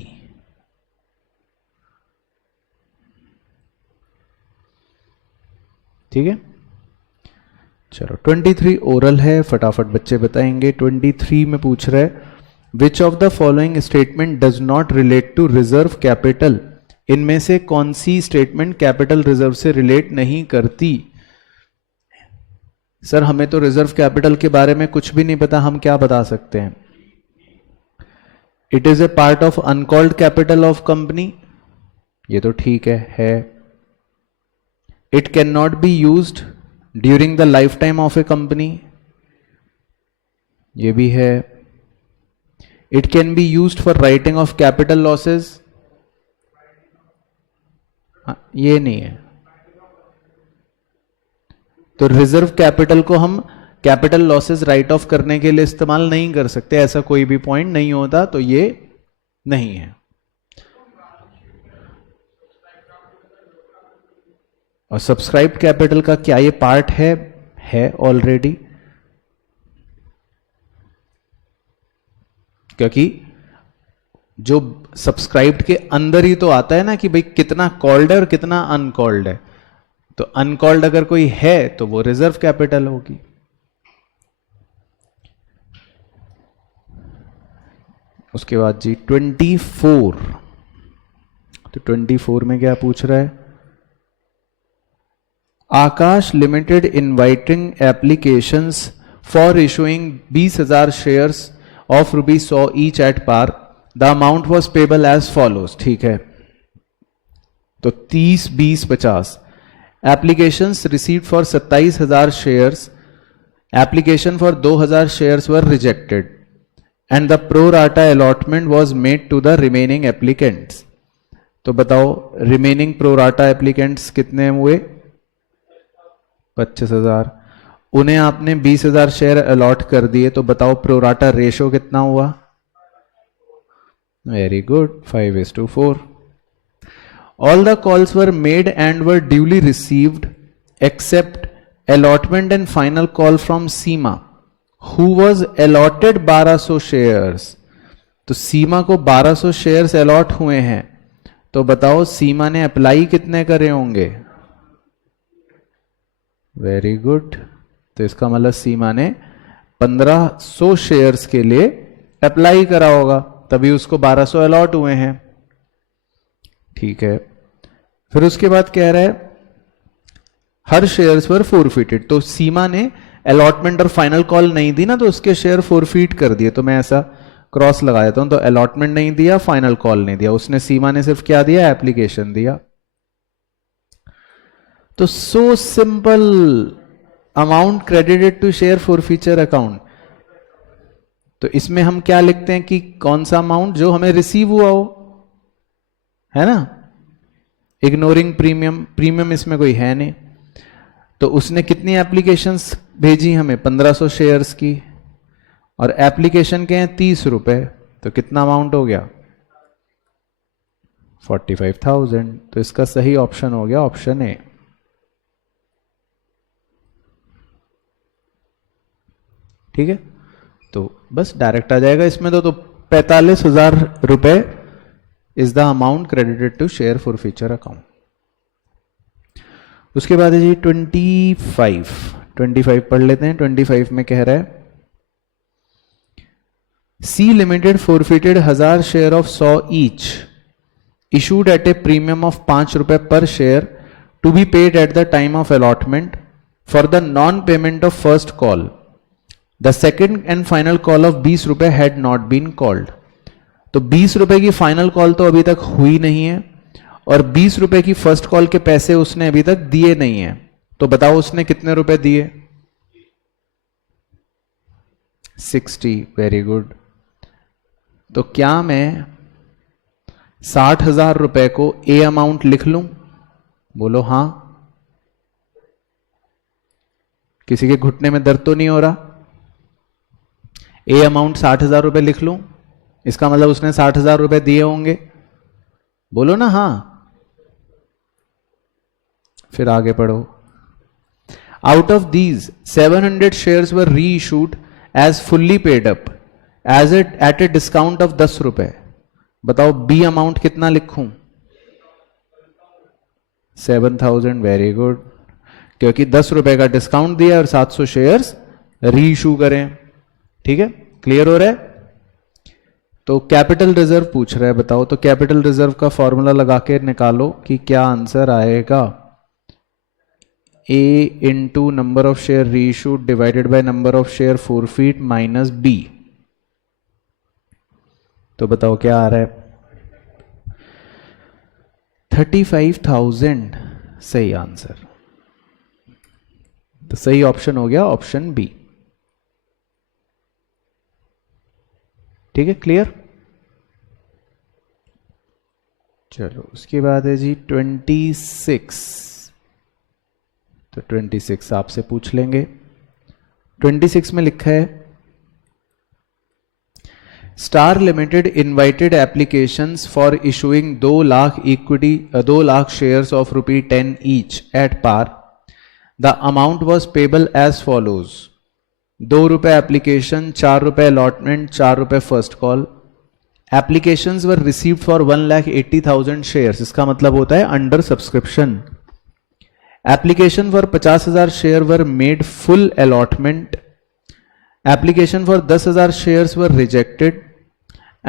ठीक है, चलो 23 ओरल है, फटाफट बच्चे बताएंगे। 23 में पूछ रहा है which of the following statement does not relate to reserve capital, इनमें से कौन सी स्टेटमेंट कैपिटल रिजर्व से रिलेट नहीं करती? सर हमें तो रिजर्व कैपिटल के बारे में कुछ भी नहीं पता, हम क्या बता सकते हैं? It is a part of uncalled capital of company, ये तो ठीक है। It can not be used during the life time of A company, ये भी है। It can be used for writing of capital losses, ये नहीं है। तो रिजर्व कैपिटल को हम कैपिटल लॉसेस राइट ऑफ करने के लिए इस्तेमाल नहीं कर सकते, ऐसा कोई भी पॉइंट नहीं होता, तो ये नहीं है। और सब्सक्राइब्ड कैपिटल का क्या ये पार्ट है ऑलरेडी, क्योंकि जो सब्सक्राइब्ड के अंदर ही तो आता है ना कि भाई कितना कॉल्ड है और कितना अनकॉल्ड है, तो अनकॉल्ड अगर कोई है तो वो रिजर्व कैपिटल होगी। उसके बाद जी 24, तो 24 में क्या पूछ रहा है? Akash limited inviting applications for issuing 20,000 shares of ₹100 each at par, the amount was payable as follows. ठीक है, तो 30, 20, 50 applications received for 27,000 shares, application for 2,000 shares were rejected and the pro rata allotment was made to the remaining applicants. तो बताओ remaining pro rata applicants कितने हुए? 25,000, उन्हें आपने 20,000 share allot कर दिए, तो बताओ प्रो राटा रेशो कितना हुआ? Very good, 5:4। All the calls were made and were duly received except allotment and final call from Seema who was allotted 1200 shares। तो सीमा को 1200 शेयर्स अलॉट हुए हैं, तो बताओ सीमा ने अप्लाई कितने करे होंगे? वेरी गुड, तो इसका मतलब सीमा ने 1500 शेयर्स के लिए अप्लाई करा होगा, तभी उसको 1200 अलॉट हुए हैं। ठीक है, फिर उसके बाद कह रहा है हर शेयर्स पर फोरफिटेड, तो सीमा ने अलॉटमेंट और फाइनल कॉल नहीं दी ना, तो उसके शेयर फोरफिट कर दिए, तो मैं ऐसा क्रॉस लगा देता हूं, तो अलॉटमेंट नहीं दिया, फाइनल कॉल नहीं दिया, उसने सीमा ने सिर्फ क्या दिया? एप्लीकेशन दिया। तो so simple, amount credited to share forfeiture account, तो इसमें हम क्या लिखते हैं कि कौन सा अमाउंट जो हमें रिसीव हुआ हो, है ना, इग्नोरिंग प्रीमियम, प्रीमियम इसमें कोई है नहीं। तो उसने कितनी एप्लीकेशंस भेजी हमें? 1500 शेयर्स की, और एप्लीकेशन के हैं 30 रुपए, तो कितना अमाउंट हो गया? 45,000। तो इसका सही ऑप्शन हो गया ऑप्शन ए। ठीक है, तो बस डायरेक्ट आ जाएगा इसमें, तो 45,000 रुपए is the amount credited to share forfeiture account. उसके बाद है जी 25 पढ़ लेते हैं। 25 में कह रहा है C Limited forfeited 1000 share of 100 each, issued at a premium of 5 रुपए per share to be paid at the time of allotment for the non-payment of first call. The second and final call of 20 रुपए had not been called. तो 20 रुपए की final call तो अभी तक हुई नहीं है और 20 रुपए की फर्स्ट कॉल के पैसे उसने अभी तक दिए नहीं है. तो बताओ उसने कितने रुपए दिए? 60. Very good. तो क्या मैं 60,000 रुपए को ए अमाउंट लिख लूं? बोलो हां. किसी के घुटने में दर्द तो नहीं हो रहा? ए अमाउंट 60,000 रुपए लिख लूं, इसका मतलब उसने 60,000 रुपए दिए होंगे. बोलो ना हां. फिर आगे पढ़ो. Out of these 700 shares were reissued as fully paid up as at a discount of 10 रुपए. बताओ बी अमाउंट कितना लिखूं? 7,000. Very good. क्योंकि 10 रुपए का डिस्काउंट दिया और 700 शेयर्स री इशू करें. ठीक है, क्लियर हो रहा है? तो कैपिटल रिजर्व पूछ रहा है, बताओ. तो कैपिटल रिजर्व का फॉर्मूला लगा के निकालो कि क्या आंसर आएगा. A into number of share reissued divided by number of share forfeit minus B. तो बताओ क्या आ रहा है? 35,000 सही आंसर. तो सही ऑप्शन हो गया ऑप्शन बी. ठीक है, क्लियर? चलो उसके बाद है जी 26. तो 26 आपसे पूछ लेंगे. 26 में लिखा है star limited invited applications for issuing 2 lakh equity 2 lakh shares of ₹10 each at par. The amount was payable as follows. 2 रुपए एप्लीकेशन, 4 रुपए अलॉटमेंट, 4 रुपए first call. Applications were received for 1,80,000 shares. इसका मतलब होता है under subscription. Application for 50,000 share were made full allotment. Application for 10,000 shares were rejected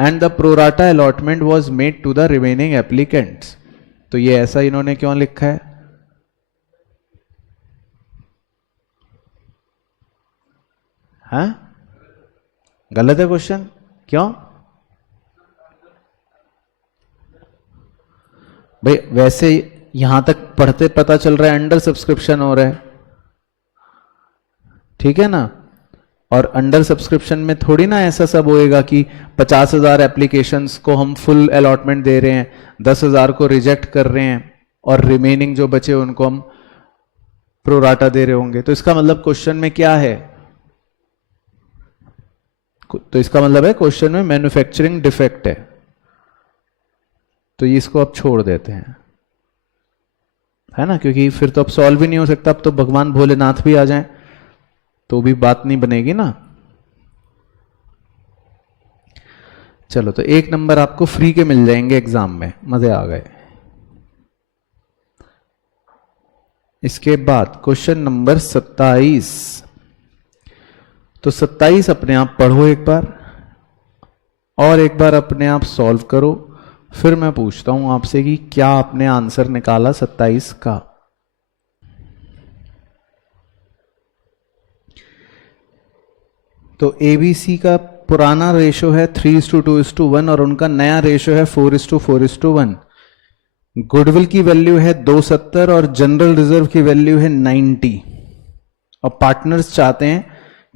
and the pro rata allotment was made to the remaining applicants. तो ये ऐसा इन्होंने क्यों लिखा है? हाँ, गलत है क्वेश्चन. क्यों भाई? वैसे यहां तक पढ़ते पता चल रहा है अंडर सब्सक्रिप्शन हो रहा है. ठीक है ना? और अंडर सब्सक्रिप्शन में थोड़ी ना ऐसा सब होएगा कि 50,000 एप्लीकेशंस को हम फुल अलॉटमेंट दे रहे हैं, 10,000 को रिजेक्ट कर रहे हैं और रिमेनिंग जो बचे उनको हम प्रोराटा दे रहे होंगे. तो इसका मतलब क्वेश्चन में क्या है? तो इसका मतलब है क्वेश्चन में मैन्युफैक्चरिंग डिफेक्ट है. तो इसको अब छोड़ देते हैं, है ना? क्योंकि फिर तो अब सॉल्व ही नहीं हो सकता. अब तो भगवान भोलेनाथ भी आ जाएं तो भी बात नहीं बनेगी ना. चलो, तो 1 नंबर आपको फ्री के मिल जाएंगे एग्जाम में. मजे आ गए. इसके बाद क्वेश्चन नंबर 27. तो 27 अपने आप पढ़ो एक बार और एक बार अपने आप सॉल्व करो. फिर मैं पूछता हूं आपसे कि क्या आपने आंसर निकाला 27 का. तो एबीसी का पुराना रेशो है 3:2:1 और उनका नया रेशो है 4:4:1. गुडविल की वैल्यू है 270 और जनरल रिजर्व की वैल्यू है 90. और पार्टनर्स चाहते हैं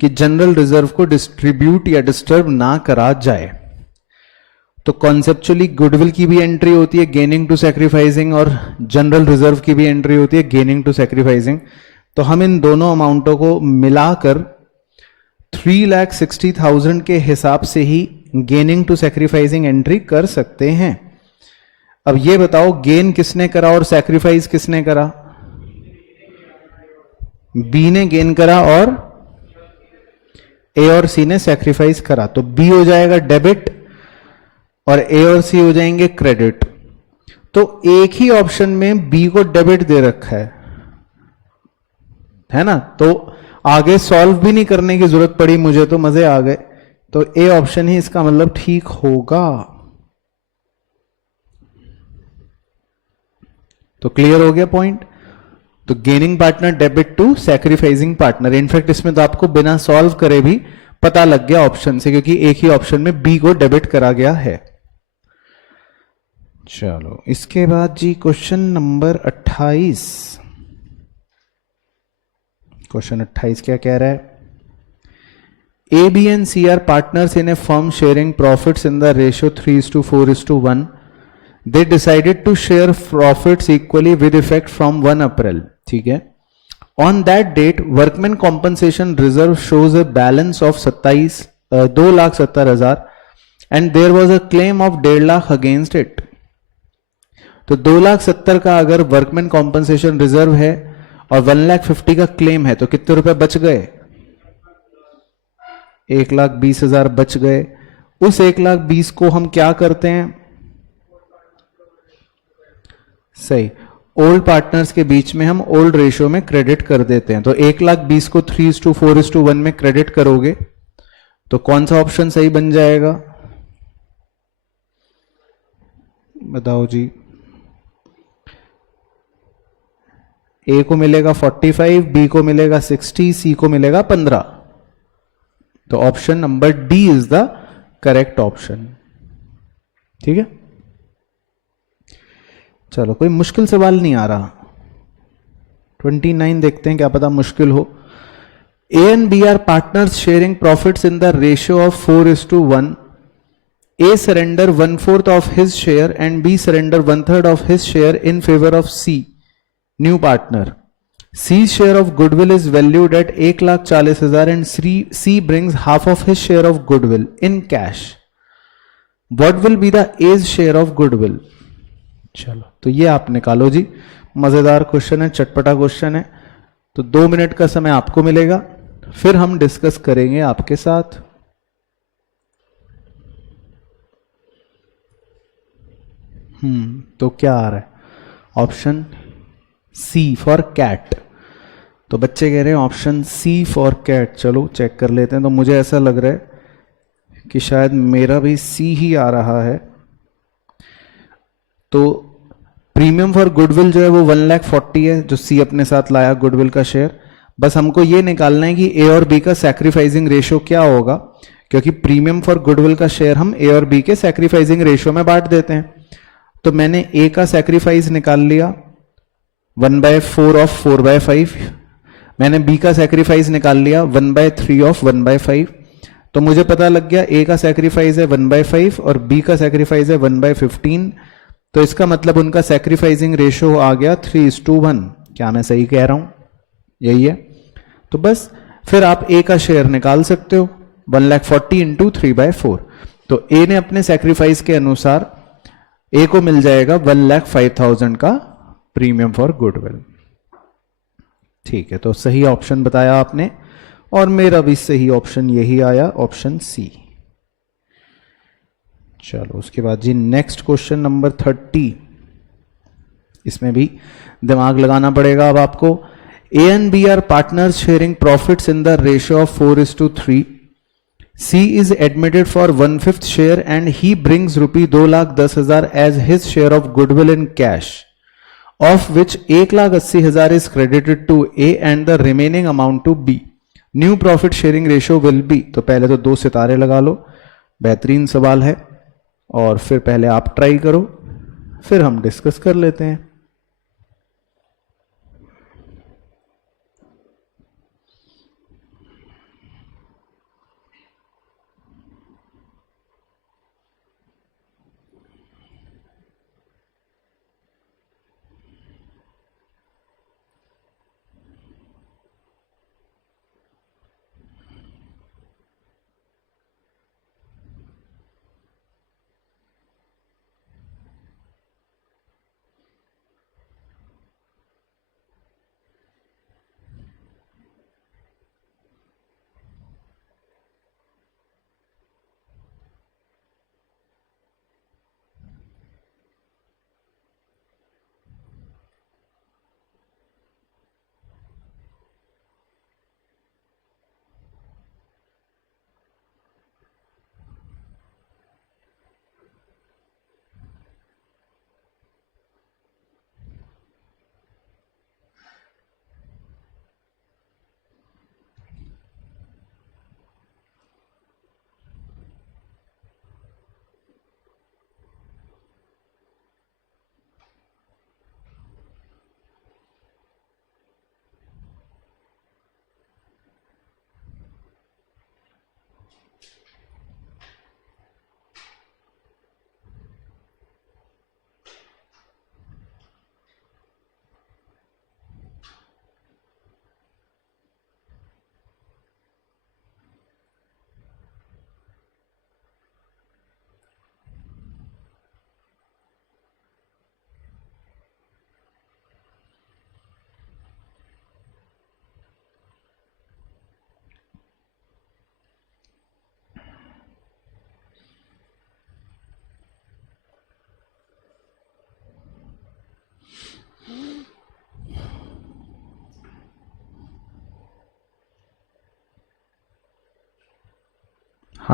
कि जनरल रिजर्व को डिस्ट्रीब्यूट या डिस्टर्ब ना करा जाए. तो कॉन्सेप्चुअली गुडविल की भी एंट्री होती है गेनिंग टू सैक्रिफाइसिंग और जनरल रिजर्व की भी एंट्री होती है गेनिंग टू सैक्रिफाइसिंग. तो हम इन दोनों अमाउंटों को मिलाकर 3,60,000 के हिसाब से ही गेनिंग टू सैक्रिफाइसिंग एंट्री कर सकते हैं. अब ये बताओ गेन किसने करा और सैक्रिफाइस किसने करा? बी ने गेन करा और ए और सी ने सैक्रिफाइस करा. तो बी हो जाएगा डेबिट और ए और सी हो जाएंगे क्रेडिट. तो एक ही ऑप्शन में बी को डेबिट दे रखा है ना? तो आगे सॉल्व भी नहीं करने की जरूरत पड़ी मुझे, तो मजे आ गए. तो ए ऑप्शन ही इसका मतलब ठीक होगा। तो क्लियर हो गया पॉइंट। तो gaining partner debit to sacrificing partner, in fact इसमें तो आपको बिना सॉल्व करे भी पता लग गया ऑप्शन से, क्योंकि एक ही ऑप्शन में बी को डेबिट करा गया है। चलो इसके बाद जी क्वेश्चन नंबर 28। क्वेश्चन 28 क्या कह रहा है? A, B and C are partners in a firm sharing profits in the ratio 3:4:1. They decided to share profits equally with effect from 1 April. ठीक है। On that date, workman compensation reserve shows a balance of 2,70,000 and there was a claim of 1.5 lakh against it. तो 2,70,000 का अगर workman compensation reserve है और 1,50,000 का claim है, तो कितने रुपए बच गए? 1,20,000 बच गए। उस 1,20,000 को हम क्या करते हैं? सही, ओल्ड पार्टनर्स के बीच में हम ओल्ड रेशियो में क्रेडिट कर देते हैं। तो 1,20,000 को 3:4:1 में क्रेडिट करोगे तो कौन सा ऑप्शन सही बन जाएगा? बताओ जी। ए को मिलेगा 45, बी को मिलेगा 60, सी को मिलेगा 15। तो option number D is the correct option. ठीक है, चलो कोई मुश्किल सवाल नहीं आ रहा। 29 देखते हैं, क्या पता मुश्किल हो। A and B are partners sharing profits in the ratio of 4:1. A surrender 1/4 of his share and B surrender 1/3 of his share in favor of C, new partner. C's share of goodwill is valued at 1,40,000 and C brings half of his share of goodwill in cash. What will be the A's share of goodwill? चलो तो ये आप निकालो जी। मजेदार question है, चटपटा question है। तो 2 मिनट का समय आपको मिलेगा, फिर हम डिस्कस करेंगे आपके साथ। तो क्या आ रहा है? Option C for cat. तो बच्चे कह रहे हैं ऑप्शन सी फॉर कैट। चलो चेक कर लेते हैं। तो मुझे ऐसा लग रहा है कि शायद मेरा भी सी ही आ रहा है। तो प्रीमियम फॉर गुडविल जो है वो 1,40,000 है, जो सी अपने साथ लाया गुडविल का शेयर। बस हमको ये निकालना है कि ए और बी का सैक्रिफाइसिंग रेशियो क्या होगा, क्योंकि प्रीमियम फॉर गुडविल का शेयर हम ए और बी के सैक्रिफाइसिंग रेशियो में बांट देते हैं। तो मैंने ए का सैक्रिफाइस निकाल लिया 1/4 ऑफ 4/5। मैंने बी का सैक्रिफाइस निकाल लिया 1/3 ऑफ 1/5। तो मुझे पता लग गया ए का सैक्रिफाइस है 1/5 और बी का सैक्रिफाइस है 1/15। तो इसका मतलब उनका सैक्रिफाइसिंग रेशियो आ गया 3:1। क्या मैं सही कह रहा हूं? यही है। तो बस फिर आप ए का शेयर निकाल सकते हो 1,40,000 इंटू 3/4। तो ए ने अपने सैक्रिफाइस के अनुसार ए को मिल जाएगा 1,05,000 का प्रीमियम फॉर गुडविल। ठीक है, तो सही ऑप्शन बताया आपने और मेरा भी सही ऑप्शन यही आया, ऑप्शन सी। चलो उसके बाद जी नेक्स्ट क्वेश्चन नंबर 30। इसमें भी दिमाग लगाना पड़ेगा अब आपको। A and B are partners sharing profits in the ratio of 4:3. C is admitted for 1/5 share and he brings rupee 2,10,000 as his share of goodwill in cash, of which 1,80,000 is credited to A and the remaining amount to B. New profit sharing ratio will be। तो पहले तो 2 सितारे लगा लो, बेहतरीन सवाल है। और फिर पहले आप ट्राई करो, फिर हम डिस्कस कर लेते हैं।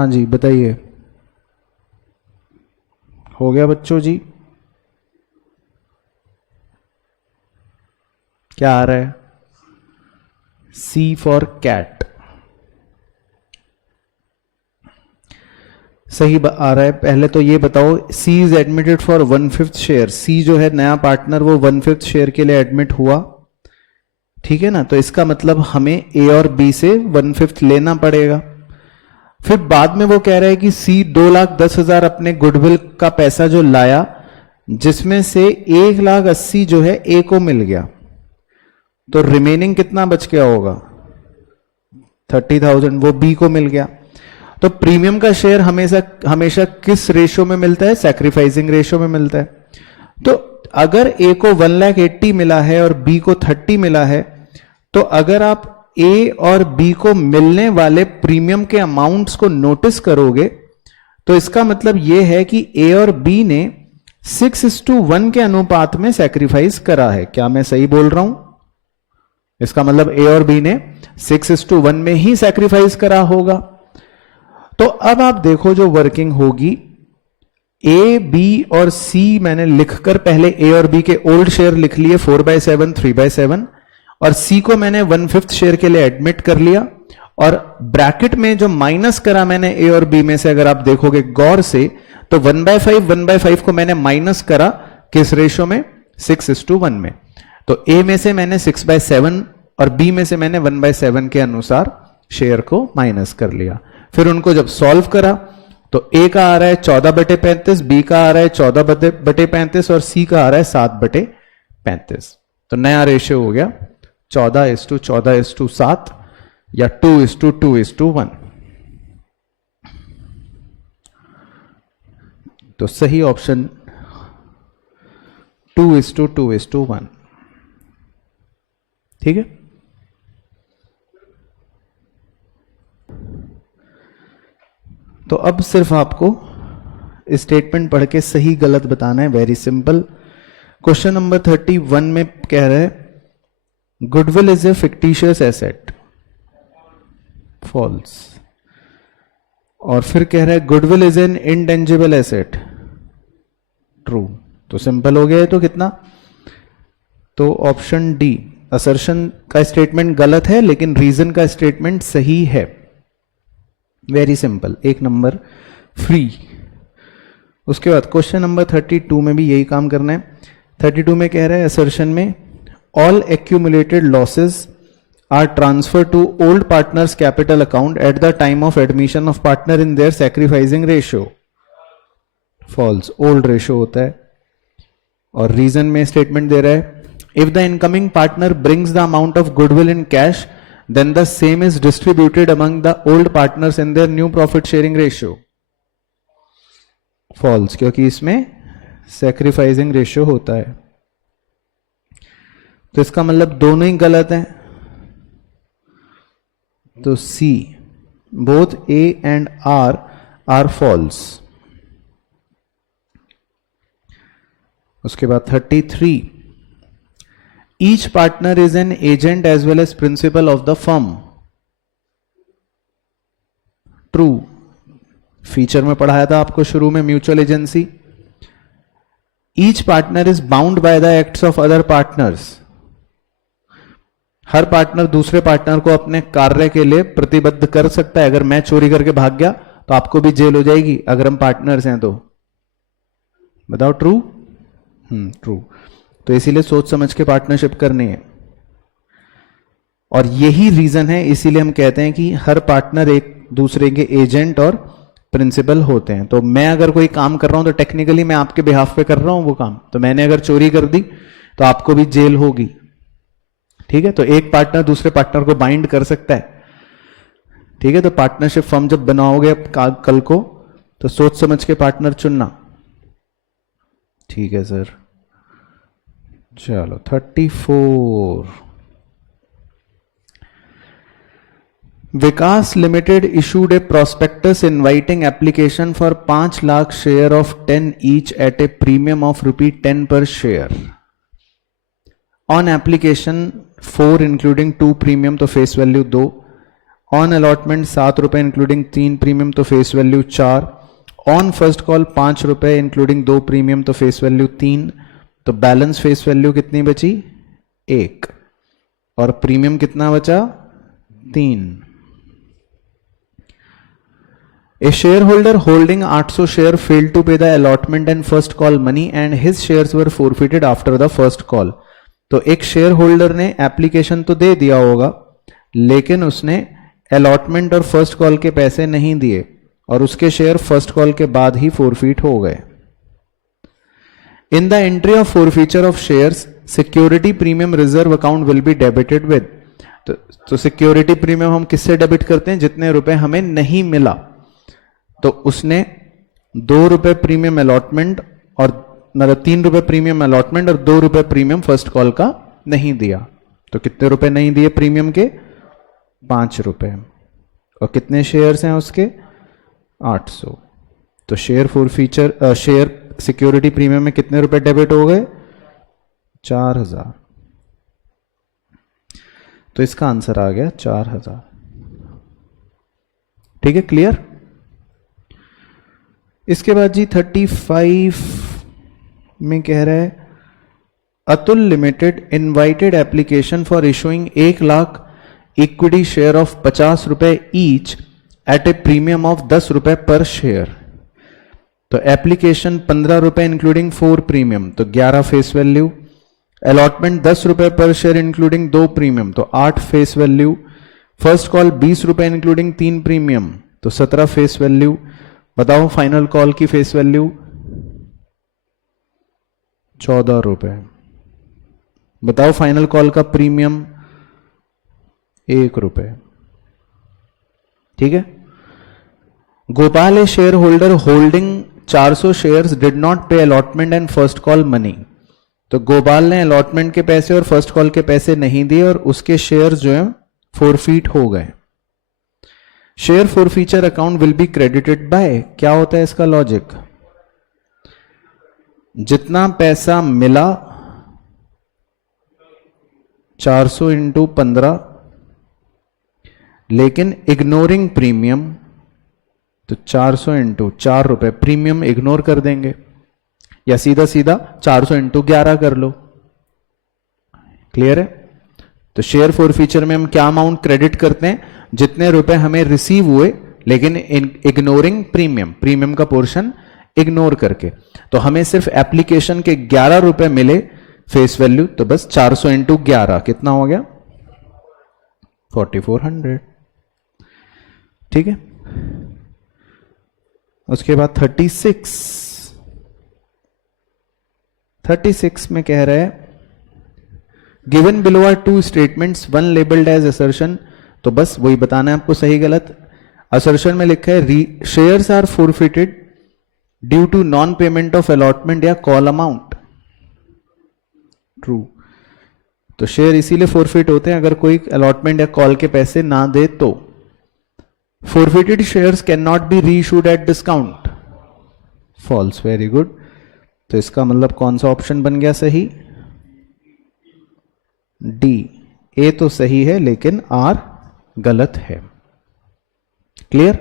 हाँ जी बताइए, हो गया बच्चों जी? क्या आ रहा है? सी फॉर कैट। सही आ रहा है। पहले तो ये बताओ, सी इज एडमिटेड फॉर 1/5 शेयर। सी जो है नया पार्टनर, वो 1/5 शेयर के लिए एडमिट हुआ, ठीक है ना? तो इसका मतलब हमें ए और बी से 1/5 लेना पड़ेगा। फिर बाद में वो कह रहा है कि सी 2,10,000 अपने गुडविल का पैसा जो लाया, जिसमें से 1,80,000 जो है ए को मिल गया, तो रिमेनिंग कितना बच गया होगा? 30,000 वो बी को मिल गया। तो प्रीमियम का शेयर हमेशा हमेशा किस रेशो में मिलता है? सैक्रिफाइसिंग रेशो में मिलता है। तो अगर ए को 1,80,000 मिला है और बी को 30 मिला है, तो अगर आप ए और बी को मिलने वाले प्रीमियम के अमाउंट्स को नोटिस करोगे, तो इसका मतलब यह है कि ए और बी ने 6:1 के अनुपात में सैक्रिफाइस करा है। क्या मैं सही बोल रहा हूं? इसका मतलब ए और बी ने 6:1 में ही सैक्रिफाइस करा होगा। तो अब आप देखो जो वर्किंग होगी, ए, बी और सी मैंने लिखकर पहले ए और बी के ओल्ड शेयर लिख लिए 4/7, 3/7, और सी को मैंने 1/5 शेयर के लिए एडमिट कर लिया, और ब्रैकेट में जो माइनस करा मैंने ए और बी में से, अगर आप देखोगे गौर से, तो 1/5 को मैंने माइनस करा किस रेशो में? 6:1 में। तो ए में से मैंने 6/7 और बी में से मैंने 1/7 के अनुसार शेयर को माइनस कर लिया। फिर उनको जब सॉल्व करा, तो ए का आ रहा है 14/35, बी का आ रहा है 14/35 और सी का आ रहा है 7/35। तो नया रेशियो हो गया 14:14:7 या 2:2:1। तो सही ऑप्शन 2:2:1। ठीक है। तो अब सिर्फ आपको स्टेटमेंट पढ़ के सही गलत बताना है, वेरी सिंपल। क्वेश्चन नंबर 31 में कह रहा है goodwill is a fictitious asset, false. और फिर कह रहा है goodwill is an intangible asset, true. तो सिंपल हो गया है। तो कितना? तो ऑप्शन डी, असर्शन का स्टेटमेंट गलत है लेकिन रीजन का स्टेटमेंट सही है। वेरी सिंपल, एक नंबर फ्री। उसके बाद क्वेश्चन नंबर 32 में भी यही काम करना है। 32 में कह रहा है असर्शन में all accumulated losses are transfer to old partners capital account at the time of admission of partner in their sacrificing ratio, false. Old ratio होता है। और रीजन में स्टेटमेंट दे रहा है if the incoming partner brings the amount of goodwill in cash then the same is distributed among the old partners in their new profit sharing ratio, false, क्योंकि इसमें sacrificing ratio होता है। तो इसका मतलब दोनों ही गलत हैं। तो C, both A and R are false। उसके बाद 33, each partner is an agent as well as principal of the firm, true। Feature में पढ़ाया था आपको शुरू में mutual agency. each partner is bound by the acts of other partners, her partner दूसरे partner को अपने कार्य के लिए प्रतिबद्ध कर सकता है। अगर मैं चोरी करके भाग गया तो आपको भी जेल हो जाएगी अगर हम पार्टनर्स हैं तो। बताओ ट्रू? ट्रू। तो इसीलिए सोच समझ के पार्टनरशिप करनी है। और यही रीजन है, इसीलिए हम कहते हैं कि हर पार्टनर एक दूसरे के एजेंट और प्रिंसिपल होते हैं। तो मैं अगर कोई काम कर रहा हूं तो टेक्निकली मैं आपके बिहाफ पे कर रहा हूं वो काम। तो मैंने अगर चोरी कर दी तो आपको भी जेल होगी, ठीक है। तो एक पार्टनर दूसरे पार्टनर को बाइंड कर सकता है, ठीक है। तो पार्टनरशिप फर्म जब बनाओगे कल को, तो सोच समझ के पार्टनर चुनना, ठीक है सर। चलो 34, विकास limited issued a prospectus inviting application for 5 lakh share of 10 each at a premium of ₹10 per share. On application 4 including 2 premium, तो फेस वैल्यू 2, ऑन अलॉटमेंट 7 रुपए इंक्लूडिंग 3 प्रीमियम तो face value 4, on first call 5 रुपए including 2 premium तो face value 3, तो balance face value कितनी बची 1 और premium कितना बचा 3। A shareholder holding 800 share failed to pay the allotment and first call money and his shares were forfeited after the first call। तो एक शेयर होल्डर ने एप्लीकेशन तो दे दिया होगा लेकिन उसने अलॉटमेंट और फर्स्ट कॉल के पैसे नहीं दिए और उसके शेयर फर्स्ट कॉल के बाद ही फोरफीट हो गए। In the entry of forfeiture of shares security premium reserve account will be debited with. तो सिक्योरिटी प्रीमियम हम किससे डेबिट करते हैं, जितने रुपए हमें नहीं मिला। तो उसने 2 रुपए प्रीमियम अलॉटमेंट और मतलब 3 रुपए प्रीमियम अलॉटमेंट और 2 रुपए प्रीमियम फर्स्ट कॉल का नहीं दिया। तो कितने रुपए नहीं दिए प्रीमियम के 5 रुपए और कितने शेयर्स हैं उसके 800। तो share forfeiture share security premium में कितने रुपए डेबिट हो गए 4000। तो इसका आंसर आ गया 4000। ठीक है, क्लियर। इसके बाद जी 35 में कह रहा है Atul limited invited application for issuing 1 lakh equity share of 50 रुपए each eight a premium of 10 रुपए पर शेयर। तो एप्लीकेशन 15 रुपए इंक्लूडिंग 4 प्रीमियम तो 11 फेस वैल्यू, अलॉटमेंट 10 रुपए पर शेयर इंक्लूडिंग 2 प्रीमियम तो 8 फेस वैल्यू, फर्स्ट कॉल 20 रुपए इंक्लूडिंग 3 प्रीमियम तो 17 फेस वैल्यू। बताओ फाइनल कॉल की फेस वैल्यू 14 रुपए। बताओ फाइनल कॉल का प्रीमियम 1 रुपए। ठीक है। Gopal a share holder holding 400 shares did not pay allotment and first call money. तो गोपाल ने अलॉटमेंट के पैसे और फर्स्ट कॉल के पैसे नहीं दिए और उसके शेयर जो है फोरफीट हो गए। Share forfeiture account will be credited bye, क्या होता है इसका लॉजिक, जितना पैसा मिला 400 इंटू 15 लेकिन इग्नोरिंग प्रीमियम तो 400 इंटू 4 रुपए प्रीमियम इग्नोर कर देंगे या सीधा सीधा 400 इंटू 11 कर लो। क्लियर है। तो शेयर फॉरफीचर में हम क्या अमाउंट क्रेडिट करते हैं, जितने रुपए हमें रिसीव हुए लेकिन इग्नोरिंग प्रीमियम, प्रीमियम का पोर्शन इग्नोर करके। तो हमें सिर्फ एप्लीकेशन के 11 रुपए मिले फेस वैल्यू, तो बस 400 इंटू 11 कितना हो गया 4400। ठीक है। उसके बाद 36 में कह रहा है given below are 2 statements, one labelled as assertion. तो बस वही बताना है आपको सही गलत। असर्शन में लिखा है shares are forfeited due to non payment of allotment या कॉल अमाउंट। ट्रू। तो शेयर इसीलिए फॉरफिट होते हैं अगर कोई अलॉटमेंट या कॉल के पैसे ना दे तो। Forfeited shares can not be reissued at discount. False. Very good. तो इसका मतलब कौन सा ऑप्शन बन गया सही, डी। ए तो सही है लेकिन आर गलत है। क्लियर।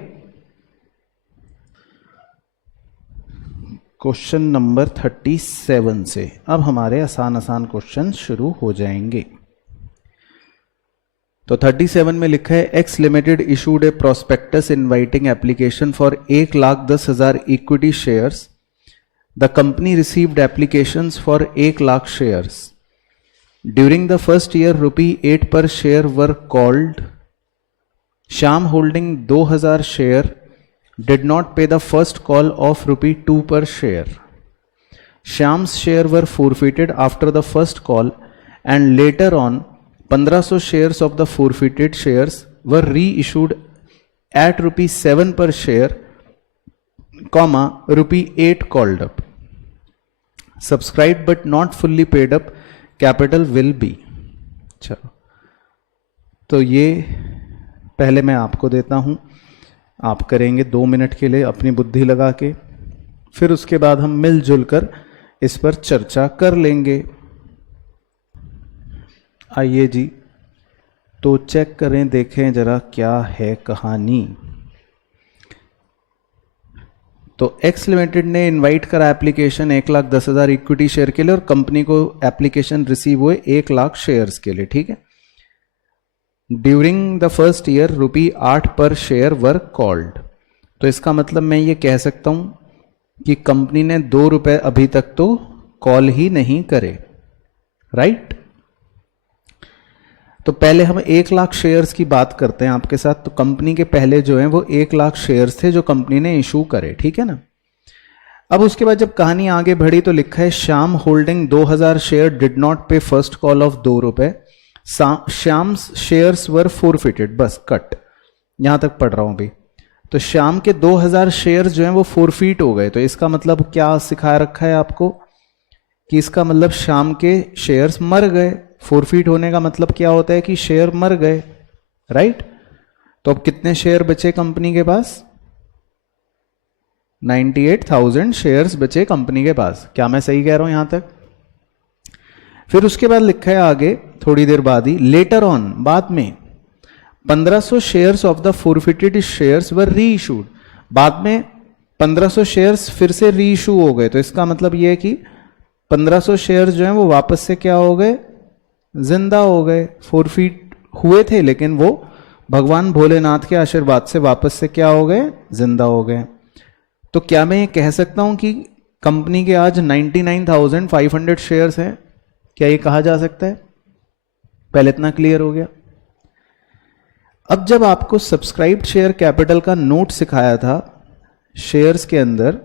क्वेश्चन नंबर 37 से अब हमारे आसान आसान क्वेश्चन शुरू हो जाएंगे। तो 37 में लिखा है x limited issued A prospectus inviting application for 1,10,000 equity shares. The company received applications for 1 lakh shares. During the first year, ₹8 per share were called. Shyam holding 2000 share did not pay the first call of ₹2 per share. Shyam's share were forfeited after the first call and later on 1500 shares of the forfeited shares were reissued at ₹7 per share, ₹8 called up. Subscribed but not fully paid up. Capital will B. चलो तो ये पहले मैं आपको देता हूं, आप करेंगे 2 मिनट के लिए अपनी बुद्धि लगा के, फिर उसके बाद हम मिलजुल कर इस पर चर्चा कर लेंगे। आइए जी तो चेक करें, देखें जरा क्या है कहानी। तो एक्स लिमिटेड ने इनवाइट करा एप्लीकेशन 1,10,000 इक्विटी शेयर के लिए और कंपनी को एप्लीकेशन रिसीव हुए 1,00,000 शेयर्स के लिए, ठीक है। ड्यूरिंग द फर्स्ट ईयर ₹8 पर शेयर वर कॉल्ड। तो इसका मतलब मैं ये कह सकता हूं कि कंपनी ने ₹2 अभी तक तो कॉल ही नहीं करे, राइट। तो पहले हम 1,00,000 शेयर्स की बात करते हैं आपके साथ। तो कंपनी के पहले जो है वो 1,00,000 शेयर्स थे जो कंपनी ने इशू करे, ठीक है ना। अब उसके बाद जब कहानी आगे बढ़ी तो लिखा है Shyam holding 2,000 share did not pay first call of ₹2। Shyam shares were forfeited, बस कट, यहां तक पढ़ रहा हूं अभी। तो श्याम के 2,000 शेयर्स जो हैं वो फोरफीट हो गए। तो इसका मतलब क्या सिखा रखा है आपको कि इसका मतलब श्याम के शेयर्स मर गए। फोरफीट होने का मतलब क्या होता है कि शेयर मर गए, राइट। तो अब कितने शेयर बचे कंपनी के पास? 98,000 शेयर्स बचे कंपनी के पास। क्या मैं सही कह रहा हूं यहां तक? फिर उसके बाद लिखा है आगे थोड़ी देर बाद ही, लेटर ऑन, बाद में 1,500 shares of the forfeited shares were री इशूड। बाद में 1,500 शेयर्स फिर से री इशू हो गए। तो इसका मतलब यह है कि 1,500 शेयर्स जो हैं वो वापस से क्या हो गए? जिंदा हो गए। फोरफीट हुए थे लेकिन वो भगवान भोलेनाथ के आशीर्वाद से वापस से क्या हो गए? जिंदा हो गए। तो क्या मैं ये कह सकता हूं कि कंपनी के आज 99,500 शेयर्स हैं? क्या ये कहा जा सकता है? पहले इतना क्लियर हो गया। अब जब आपको सब्सक्राइब्ड शेयर कैपिटल का नोट सिखाया था शेयर्स के अंदर,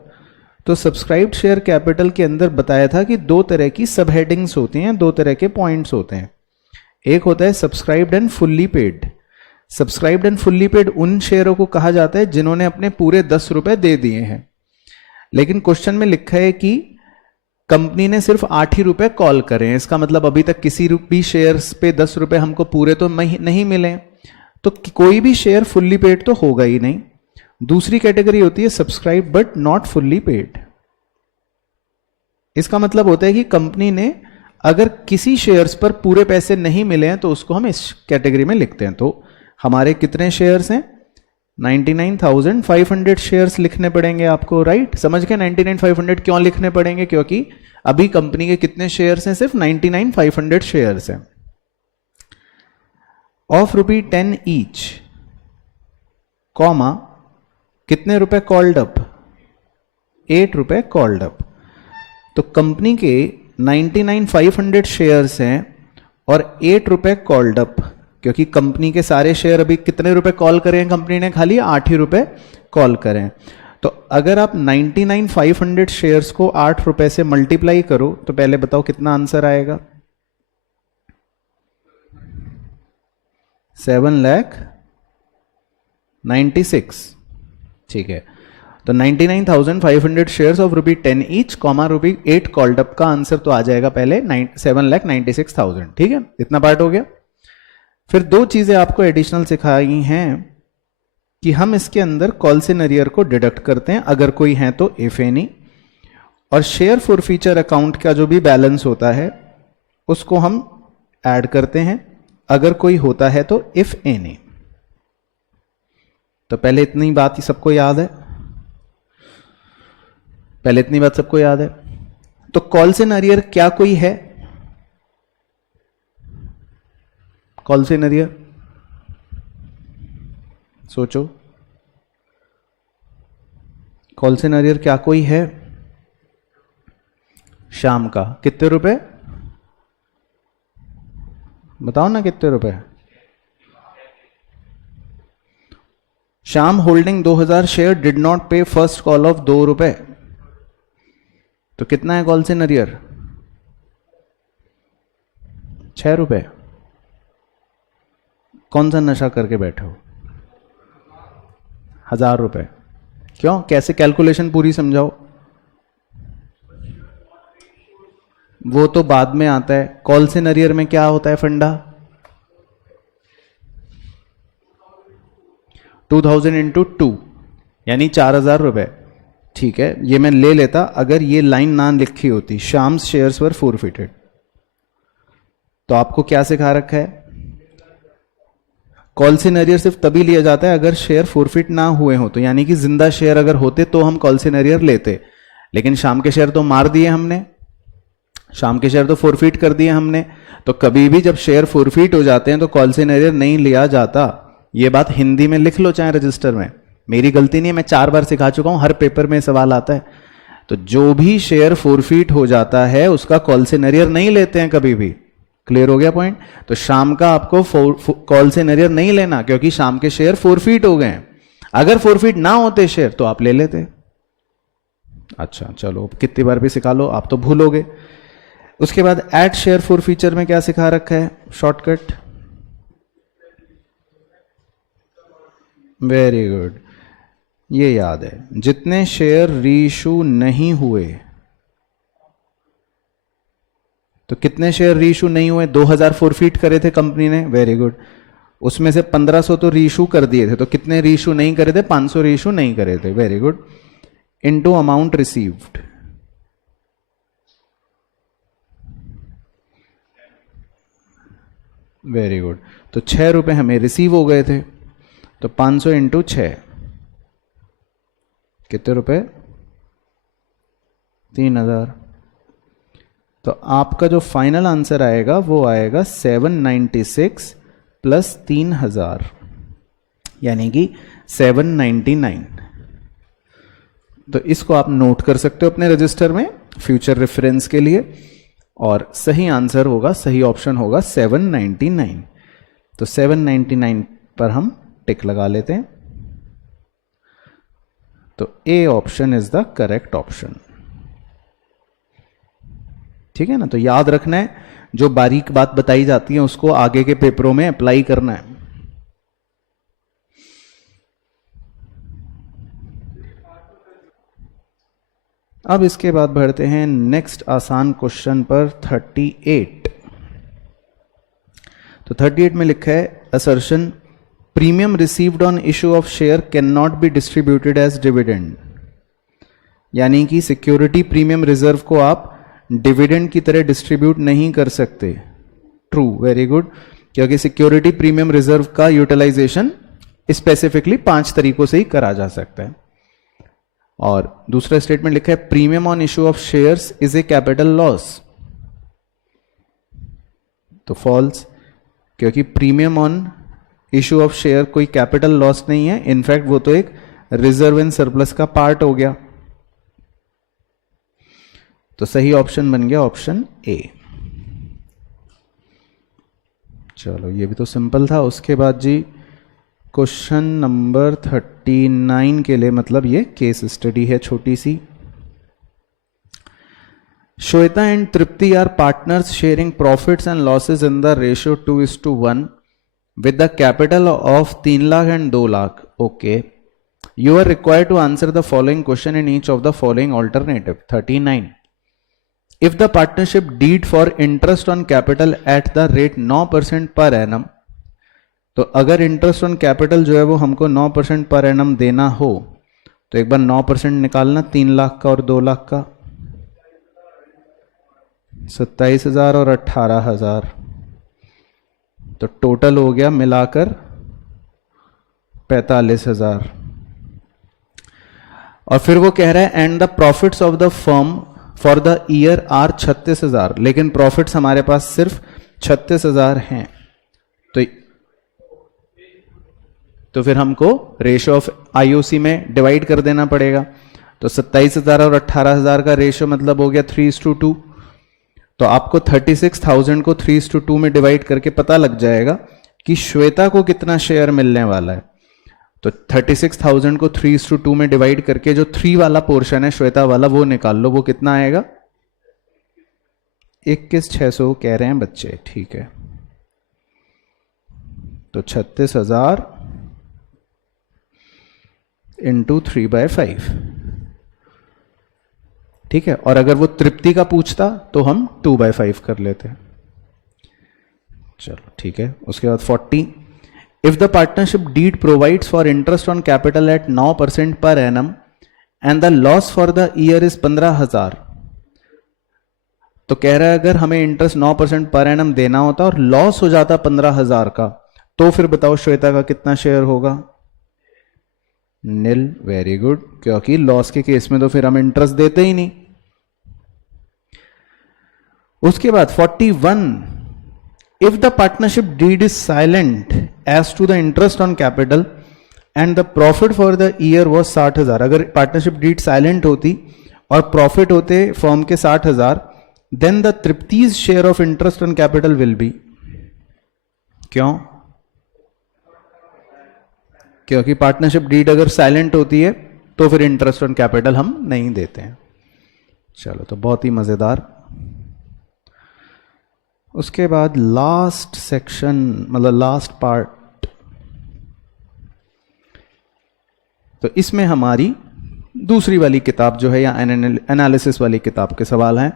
तो सब्सक्राइब्ड शेयर कैपिटल के अंदर बताया था कि 2 तरह की सब हेडिंग्स होती हैं, 2 तरह के पॉइंट्स होते हैं। एक होता है subscribed and fully paid. Subscribed and fully paid उन शेयरों को कहा जाता है जिन्होंने अपने पूरे ₹10 दे दिए हैं। लेकिन क्वेश्चन में लिखा है कि कंपनी ने सिर्फ ₹8 कॉल करे हैं। इसका मतलब अभी तक किसी भी शेयर्स पे ₹10 हमको पूरे तो नहीं मिले, तो कोई भी शेयर फुल्ली पेड तो होगा ही नहीं। दूसरी कैटेगरी होती है subscribe but not fully paid. इसका मतलब होता है कि कंपनी ने अगर किसी शेयर्स पर पूरे पैसे नहीं मिले हैं तो उसको हम इस कैटेगरी में लिखते हैं। तो हमारे कितने शेयर्स हैं? 99,500 शेयर्स लिखने पड़ेंगे आपको, राइट। समझ के 99,500 क्यों लिखने पड़ेंगे? क्योंकि अभी कंपनी के कितने शेयर्स हैं? सिर्फ 99,500 शेयर्स हैं। ऑफ ₹10 ईच, कॉमा कितने रुपए कॉल्ड अप? ₹8 called up. तो कंपनी के 99,500 शेयर्स हैं और ₹8 कॉल्ड अप, क्योंकि कंपनी के सारे शेयर अभी कितने रुपए कॉल करें कंपनी ने? खाली ₹8 कॉल करें। तो अगर आप 99,500 शेयर्स को ₹8 से मल्टीप्लाई करो तो पहले बताओ कितना आंसर आएगा? 7,96,000, ठीक है। तो 99,500 shares of ₹10 each, comma ₹8 called up का आंसर तो आ जाएगा पहले 7,96,000, ठीक है। इतना पार्ट हो गया। फिर 2 चीजें आपको एडिशनल सिखाई हैं कि हम इसके अंदर कॉल्स इन अरियर को डिडक्ट करते हैं, अगर कोई है तो इफ एनी, और शेयर फॉर फीचर अकाउंट का जो भी बैलेंस होता है उसको हम ऐड करते हैं, अगर कोई होता है तो इफ एनी। तो पहले इतनी बात ही सबको याद है? पहले इतनी बात सबको याद है? तो कॉल्स इन अरियर क्या कोई है? कॉल्स इन अरियर सोचो, कॉल्स इन अरियर क्या कोई है? शाम का कितने रुपए? बताओ ना कितने रुपए? Shyam holding 2,000 share did not pay first call of ₹2। तो कितना है कॉल्स इन अरियर? ₹6। कौन सा नशा करके बैठे हो? ₹1,000। क्यों? कैसे कैलकुलेशन पूरी समझाओ। वो तो बाद में आता है। कॉल्स इन अरियर में क्या होता है फंडा? 2,000 इंटू 2 यानी ₹4,000। ठीक है, ये मैं ले लेता अगर ये लाइन ना लिखी होती, शाम्स शेयर्स वर फोरफिटेड। तो आपको क्या सिखा रखा है? कॉल सिनेरियर सिर्फ तभी लिया जाता है अगर शेयर फोरफिट ना हुए हो, तो यानी कि जिंदा शेयर अगर होते तो हम कॉल सिनेरियर लेते, लेकिन शाम के शेयर तो मार दिए हमने, शाम के शेयर तो फोरफिट कर दिए हमने, तो कभी भी जब शेयर फोरफिट हो जाते हैं तो कॉल सिनेरियर नहीं लिया जाता। ये बात हिंदी में लिख लो चाहे रजिस्टर में, मेरी गलती नहीं है, मैं 4 बार सिखा चुका हूं, हर पेपर में सवाल आता है। तो जो भी शेयर फोरफिट हो जाता है उसका कॉल सिनेरियर नहीं लेते हैं कभी भी। क्लियर हो गया पॉइंट? तो शाम का आपको कॉल सिनेरियर नहीं लेना, क्योंकि शाम के शेयर फोरफिट हो गए हैं। अगर फोरफिट ना होते शेयर तो आप ले लेते। अच्छा चलो, कितनी बार भी सिखा लो आप तो भूलोगे। उसके बाद ऐड शेयर फॉर फीचर में क्या सिखा रखा है? शॉर्टकट। वेरी गुड, ये याद है, जितने शेयर रीइशू नहीं हुए, तो कितने शेयर रीइशू नहीं हुए? 2000 फोरफिट करे थे कंपनी ने, वेरी गुड, उसमें से 1500 तो रीइशू कर दिए थे, तो कितने रीइशू नहीं करे थे? 500 रीइशू नहीं करे थे, very good, into amount received. Very good, तो 6 रुपए हमें रिसीव हो गए थे, तो 500 इंटू 6 कितने रुपए? 3000। तो आपका जो फाइनल आंसर आएगा वो आएगा 796 प्लस 3000, यानी कि 799। तो इसको आप नोट कर सकते हो अपने रजिस्टर में फ्यूचर रेफरेंस के लिए, और सही आंसर होगा, सही ऑप्शन होगा 799। तो 799 पर हम टिक लगा लेते हैं, तो A option is the correct option. ठीक है ना? तो याद रखना है, जो बारीक बात बताई जाती है उसको आगे के पेपरों में अप्लाई करना है। अब इसके बाद बढ़ते हैं नेक्स्ट आसान क्वेश्चन पर 38। तो 38 में लिखा है assertion premium received on issue of share can not be distributed as dividend, यानी कि सिक्योरिटी प्रीमियम रिजर्व को आप डिविडेंड की तरह डिस्ट्रीब्यूट नहीं कर सकते। ट्रू, वेरी गुड, क्योंकि सिक्योरिटी प्रीमियम रिजर्व का यूटिलाइजेशन स्पेसिफिकली 5 तरीकों से ही करा जा सकता है। और दूसरा स्टेटमेंट लिखा है premium on issue of shares is a capital loss, तो फॉल्स, क्योंकि premium on issue of share कोई कैपिटल लॉस नहीं है, इनफैक्ट वो तो एक रिजर्व एंड सरप्लस का पार्ट हो गया। तो सही ऑप्शन बन गया ऑप्शन ए। चलो, ये भी तो सिंपल था। उसके बाद जी क्वेश्चन नंबर 39 के लिए, मतलब ये केस स्टडी है छोटी सी। Shweta and Tripti are partners sharing profits and losses in the ratio 2:1 with the capital of 3 lakh and 2 lakh. Okay. You are required to answer the following question in each of the following alternative. 39. If the partnership deed for interest on capital at the rate 9% per annum, तो अगर interest on capital जो है वो हमको 9% per annum देना हो, तो एक बार 9% निकालना, 3 लाख का और 2 लाख का, 27,000 और 18,000, तो टोटल हो गया मिलाकर 45,000। और फिर वो कह रहा है and the profits of the firm for the year are 36,000, लेकिन प्रॉफिट्स हमारे पास सिर्फ 36,000 हैं। तो फिर हमको रेशियो ऑफ आईओसी में डिवाइड कर देना पड़ेगा। तो 27,000 और 18,000 का रेशियो मतलब हो गया 3:2। तो आपको 36,000 को 3:2 में डिवाइड करके पता लग जाएगा कि श्वेता को कितना शेयर मिलने वाला है। तो 36,000 को 3:2 में डिवाइड करके जो 3 वाला पोर्शन है श्वेता वाला वो निकाल लो, वो कितना आएगा? 21,600 कह रहे हैं बच्चे, ठीक है। तो 36,000 इंटू 3/5, ठीक है। और अगर वो तृप्ति का पूछता तो हम 2/5 कर लेते। चलो ठीक है। उसके बाद 40, if the partnership deed provides for interest on capital at 9% per annum and the loss for the year is 15,000, तो कह रहा है अगर हमें इंटरेस्ट 9% पर एनम देना होता और लॉस हो जाता 15,000 का, तो फिर बताओ श्वेता का कितना शेयर होगा? नील। वेरी गुड, क्योंकि लॉस के केस में तो फिर हम इंटरेस्ट देते ही नहीं। उसके बाद 41, if the partnership deed is silent as to the interest on capital and the profit for the year was 60,000, अगर पार्टनरशिप डीड साइलेंट होती और प्रॉफिट होते फर्म के 60,000, then the Tripti's share of interest on capital will be, क्यों? क्योंकि partnership deed अगर silent होती है तो फिर इंटरेस्ट ऑन कैपिटल हम नहीं देते हैं। चलो, तो बहुत ही मजेदार। उसके बाद लास्ट सेक्शन, मतलब लास्ट पार्ट, तो इसमें हमारी दूसरी वाली किताब जो है या एनालिसिस वाली किताब के सवाल हैं।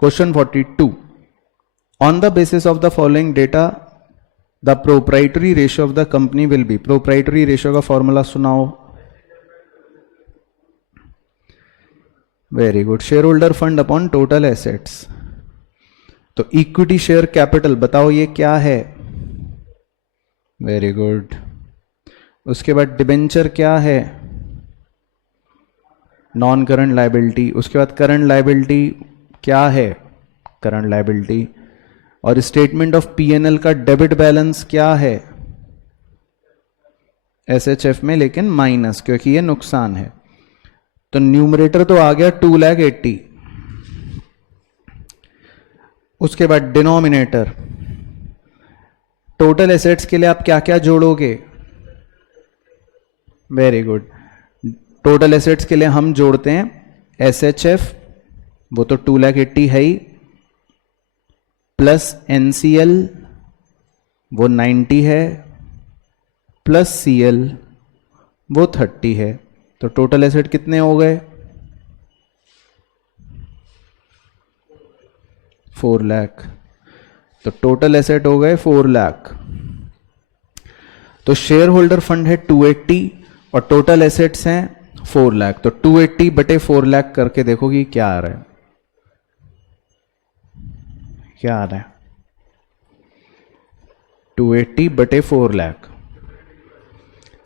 Question 42, on the basis of the following data the proprietary ratio of the company will be. Proprietary ratio का फॉर्मूला सुनाओ। Very good, share holder fund upon total assets. तो इक्विटी शेयर कैपिटल बताओ ये क्या है? Very good. उसके बाद debenture क्या है? Non current liability. उसके बाद करंट लायबिलिटी क्या है? Current liability. और स्टेटमेंट ऑफ पीएनएल का डेबिट बैलेंस क्या है? एसएचएफ में, लेकिन माइनस, क्योंकि ये नुकसान है। तो न्यूमरेटर तो आ गया 2,80,000। उसके बाद डिनोमिनेटर, टोटल एसेट्स के लिए आप क्या क्या जोड़ोगे? वेरी गुड, टोटल एसेट्स के लिए हम जोड़ते हैं एसएचएफ, वो तो 2,80,000 है ही, प्लस एनसीएल वो 90 है, प्लस सीएल वो 30 है। तो टोटल एसेट कितने हो गए? 4 लाख। तो टोटल एसेट हो गए 4 लाख। तो शेयर होल्डर फंड है 280 और टोटल एसेट्स हैं 4 लाख। तो 280 बटे 4 लाख करके देखो कि क्या आ रहा है। क्या आ रहा है? 280 बटे 4 लाख,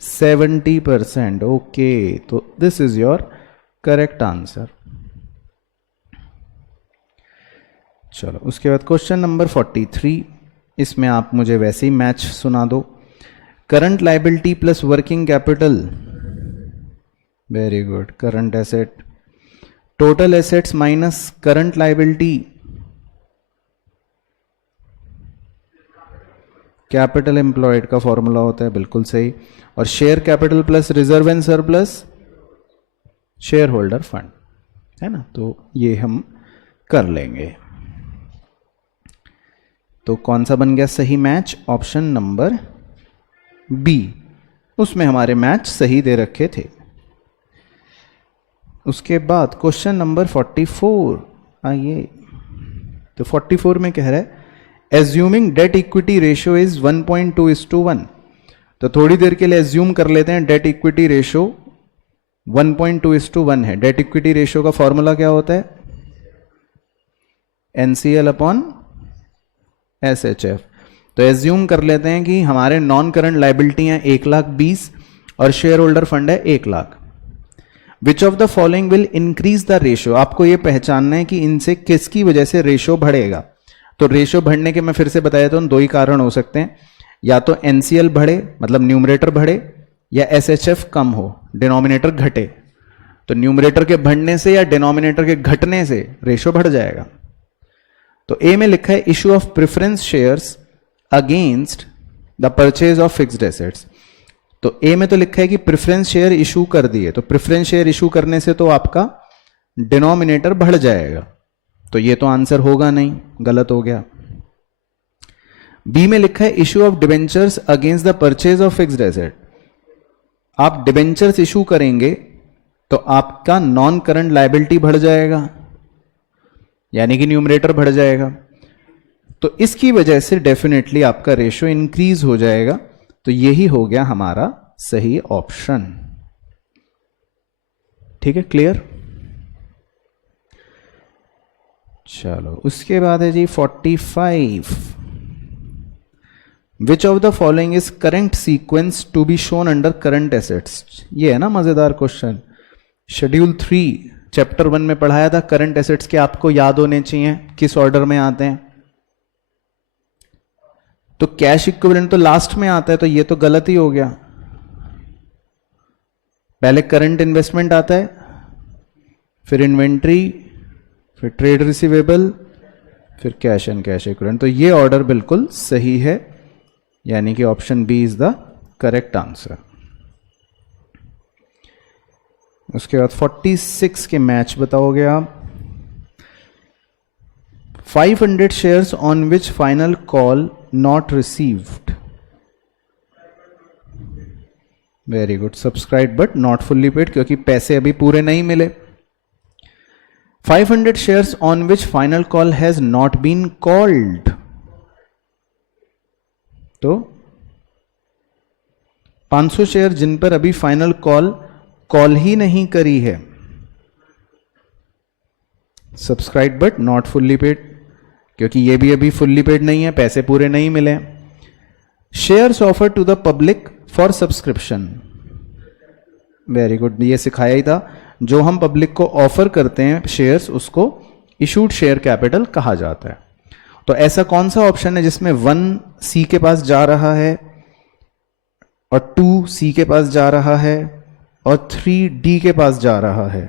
70%। ओके, तो this is your correct answer. चलो, उसके बाद क्वेश्चन नंबर 43, इसमें आप मुझे वैसे ही मैच सुना दो। Current liability plus working capital, very good, current asset, total assets minus current liability, capital employed का फॉर्मूला होता है, बिल्कुल सही। और share capital plus reserve and surplus share holder fund, है ना। तो ये हम कर लेंगे। तो कौन सा बन गया सही मैच? ऑप्शन नंबर बी, उसमें हमारे मैच सही दे रखे थे। उसके बाद क्वेश्चन नंबर 44 आइए। तो 44 में कह रहा है assuming debt equity ratio is 1.2:1। तो थोड़ी देर के लिए एज्यूम कर लेते हैं डेट इक्विटी रेशियो 1.2:1 है। डेट इक्विटी रेशियो का फॉर्मूला क्या होता है? NCL upon SHF. तो एज्यूम कर लेते हैं कि हमारे नॉन करंट लायबिलिटी हैं 1,20,000 और शेयर होल्डर फंड है 1 लाख। विच of the following will increase the ratio? आपको यह पहचानना है कि इनसे किसकी वजह से रेशियो बढ़ेगा। तो रेशियो बढ़ने के मैं फिर से बताया तो दो ही कारण हो सकते हैं, या तो एनसीएल बढ़े मतलब न्यूमरेटर बढ़े, या एसएचएफ कम हो डिनोमिनेटर घटे। तो न्यूमरेटर के बढ़ने से या डिनोमिनेटर के घटने से रेशियो बढ़ जाएगा। तो ए में लिखा है issue of preference shares against the purchase of fixed assets. तो ए में तो लिखा है कि प्रेफरेंस शेयर इशू कर दिए, तो प्रेफरेंस शेयर इशू करने से तो आपका डिनोमिनेटर बढ़ जाएगा। तो ये तो आंसर होगा नहीं, गलत हो गया। बी में लिखा है issue of debentures against the purchase of fixed asset. आप डिबेंचर्स इशू करेंगे तो आपका नॉन करंट लायबिलिटी बढ़ जाएगा, यानी कि न्यूमरेटर बढ़ जाएगा। तो इसकी वजह से डेफिनेटली आपका रेशियो इंक्रीज हो जाएगा। तो यही हो गया हमारा सही ऑप्शन। ठीक है, क्लियर। चलो, उसके बाद है जी 45। Which of the following is current sequence to be shown under current assets. ये है ना मजेदार क्वेश्चन। शेड्यूल 3 चैप्टर 1 में पढ़ाया था करंट एसेट्स के, आपको याद होने चाहिए किस ऑर्डर में आते हैं। तो कैश इक्विवेलेंट तो लास्ट में आता है, तो ये तो गलत ही हो गया। पहले करंट इन्वेस्टमेंट आता है, फिर इन्वेंट्री, फिर ट्रेड रिसीवेबल, फिर कैश एंड कैश इक्विवेलेंट। तो ये ऑर्डर बिल्कुल सही है, यानी कि option B is the correct answer. उसके बाद 46 के मैच बताओगे आप। 500 shares on which final call not received. Very good. Subscribe but not fully paid, क्योंकि पैसे अभी पूरे नहीं मिले। 500 shares on which final call has not been called. तो 500 शेयर जिन पर अभी फाइनल कॉल ही नहीं करी है। Subscribe but not fully paid, क्योंकि ये भी अभी फुल्ली पेड नहीं है, पैसे पूरे नहीं मिले। Shares offer to the public for subscription. Very good, ये सिखाया ही था। जो हम पब्लिक को ऑफर करते हैं शेयर्स, उसको इशूड शेयर कैपिटल कहा जाता है। तो ऐसा कौन सा ऑप्शन है जिसमें 1 सी के पास जा रहा है और 2 सी के पास जा रहा है और 3 डी के पास जा रहा है?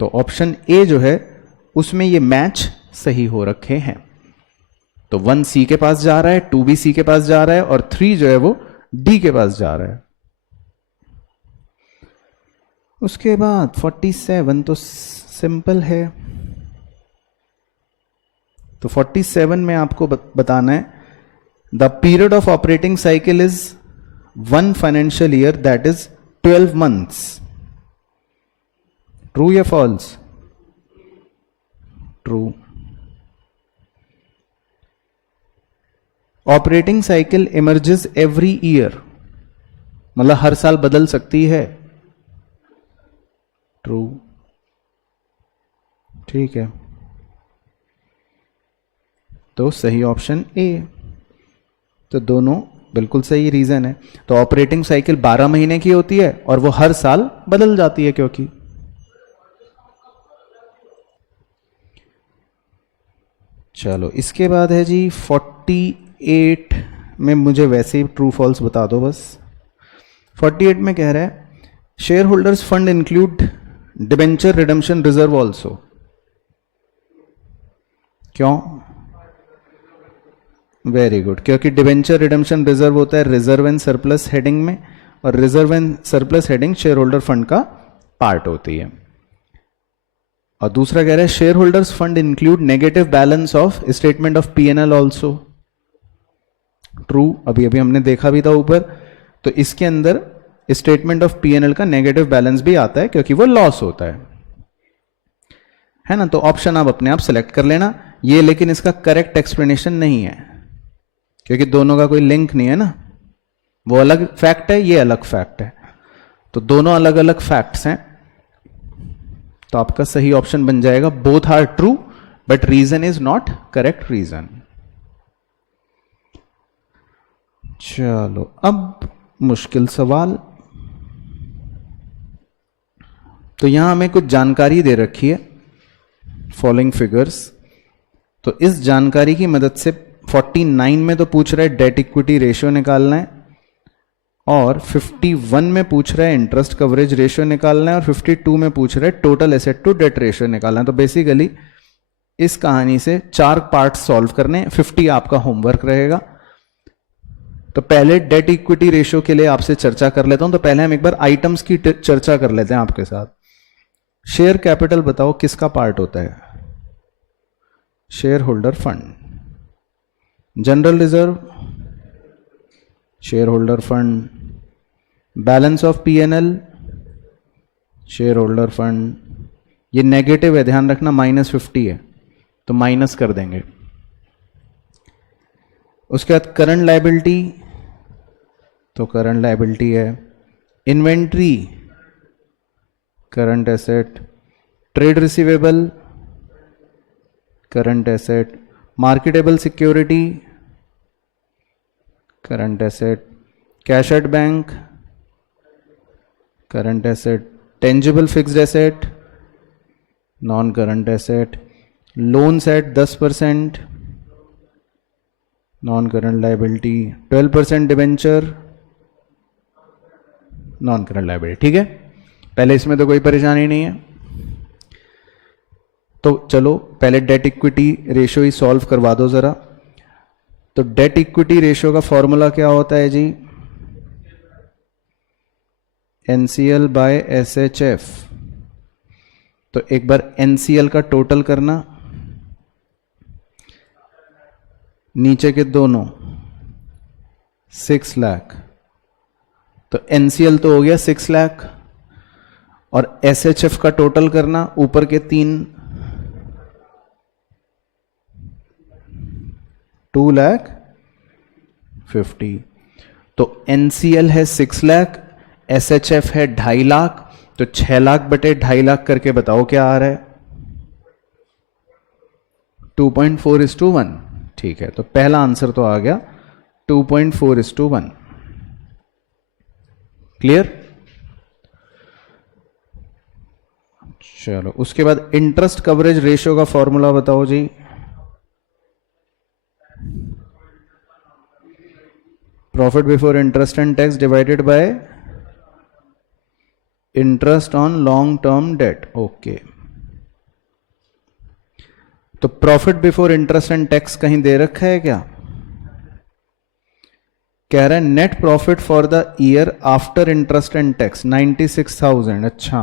तो ऑप्शन ए जो है उसमें ये मैच सही हो रखे हैं। तो 1 सी के पास जा रहा है, 2 भी सी के पास जा रहा है और 3 जो है वो डी के पास जा रहा है। उसके बाद 47 तो सिंपल है। तो 47 में आपको बताना है the period of operating cycle is 1 financial year, that is 12 months. True या false? True. Operating cycle emerges every year, मतलब हर साल बदल सकती है। ट्रू। ठीक है, तो सही ऑप्शन ए। तो दोनों बिल्कुल सही रीजन है। तो ऑपरेटिंग साइकिल 12 महीने की होती है और वो हर साल बदल जाती है, क्योंकि चलो इसके बाद है जी 48 में, मुझे वैसे ही ट्रू फॉल्स बता दो बस। 48 में कह रहा है share holders fund include debenture redemption reserve also. क्यों? वेरी गुड, क्योंकि डिबेंचर रिडेम्पशन रिजर्व होता है रिजर्व एंड सरप्लस हेडिंग में, और reserve and surplus heading share holder fund का पार्ट होती है। और दूसरा कह रहा है share holders fund include negative balance of statement of PNL also. True, अभी अभी हमने देखा भी था ऊपर। तो इसके अंदर स्टेटमेंट ऑफ पीएनएल का नेगेटिव बैलेंस भी आता है, क्योंकि वो लॉस होता है ना। तो ऑप्शन आप अपने आप सेलेक्ट कर लेना ये, लेकिन इसका करेक्ट एक्सप्लेनेशन नहीं है, क्योंकि दोनों का कोई लिंक नहीं है ना। वो अलग फैक्ट है, ये अलग फैक्ट है, तो दोनों अलग अलग फैक्ट्स हैं। तो आपका सही ऑप्शन बन जाएगा both are true but reason is not correct reason. चलो अब मुश्किल सवाल। तो यहां हमें कुछ जानकारी दे रखी है, फॉलोइंग फिगर्स। तो इस जानकारी की मदद से 49 में तो पूछ रहा है डेट इक्विटी रेशियो निकालना है, और 51 में पूछ रहा है इंटरेस्ट कवरेज रेशियो निकालना है, और 52 में पूछ रहा है total asset to debt ratio निकालना है। तो बेसिकली इस कहानी से 4 पार्ट सॉल्व करने, 50 आपका होमवर्क रहेगा। तो पहले डेट इक्विटी रेशियो के लिए आपसे चर्चा कर लेता हूं। तो पहले हम एक बार आइटम्स की चर्चा कर लेते हैं आपके साथ। शेयर कैपिटल बताओ किसका पार्ट होता है? Share holder fund. General reserve, share holder fund. Balance of PNL, share holder fund. ये नेगेटिव है, ध्यान रखना, -50 है तो माइनस कर देंगे। उसके बाद करंट लायबिलिटी, तो करंट लायबिलिटी है। Inventory, current asset. Trade receivable, current asset. Marketable security, current asset, cash at bank, current asset, tangible fixed asset, non current asset, loans at 10%, non current liability, 12% debenture, non current liability. ठीक है, पहले इसमें तो कोई परेशानी नहीं है। तो चलो पहले डेट इक्विटी रेशियो ही सॉल्व करवा दो जरा। तो डेट इक्विटी रेशियो का फॉर्मूला क्या होता है जी? NCL bye SHF। तो एक बार NCL का टोटल करना, नीचे के दोनों 6 लाख, तो NCL तो हो गया 6 लाख, और SHF का टोटल करना, ऊपर के 3 2,50,000। तो NCL है 6 लाख, SHF है 2.5 लाख, तो 6 लाख बटे 2.5 लाख करके बताओ क्या आ रहा है? 2.4:1। ठीक है, तो पहला आंसर तो आ गया 2.4:1। क्लियर? चलो उसके बाद इंटरेस्ट कवरेज रेशियो का फॉर्मूला बताओ जी। Profit before interest and tax divided by interest on long term debt. Okay, तो profit before interest and tax कहीं दे रखा है क्या? कह रहा है net profit for the year after interest and tax 96,000। अच्छा,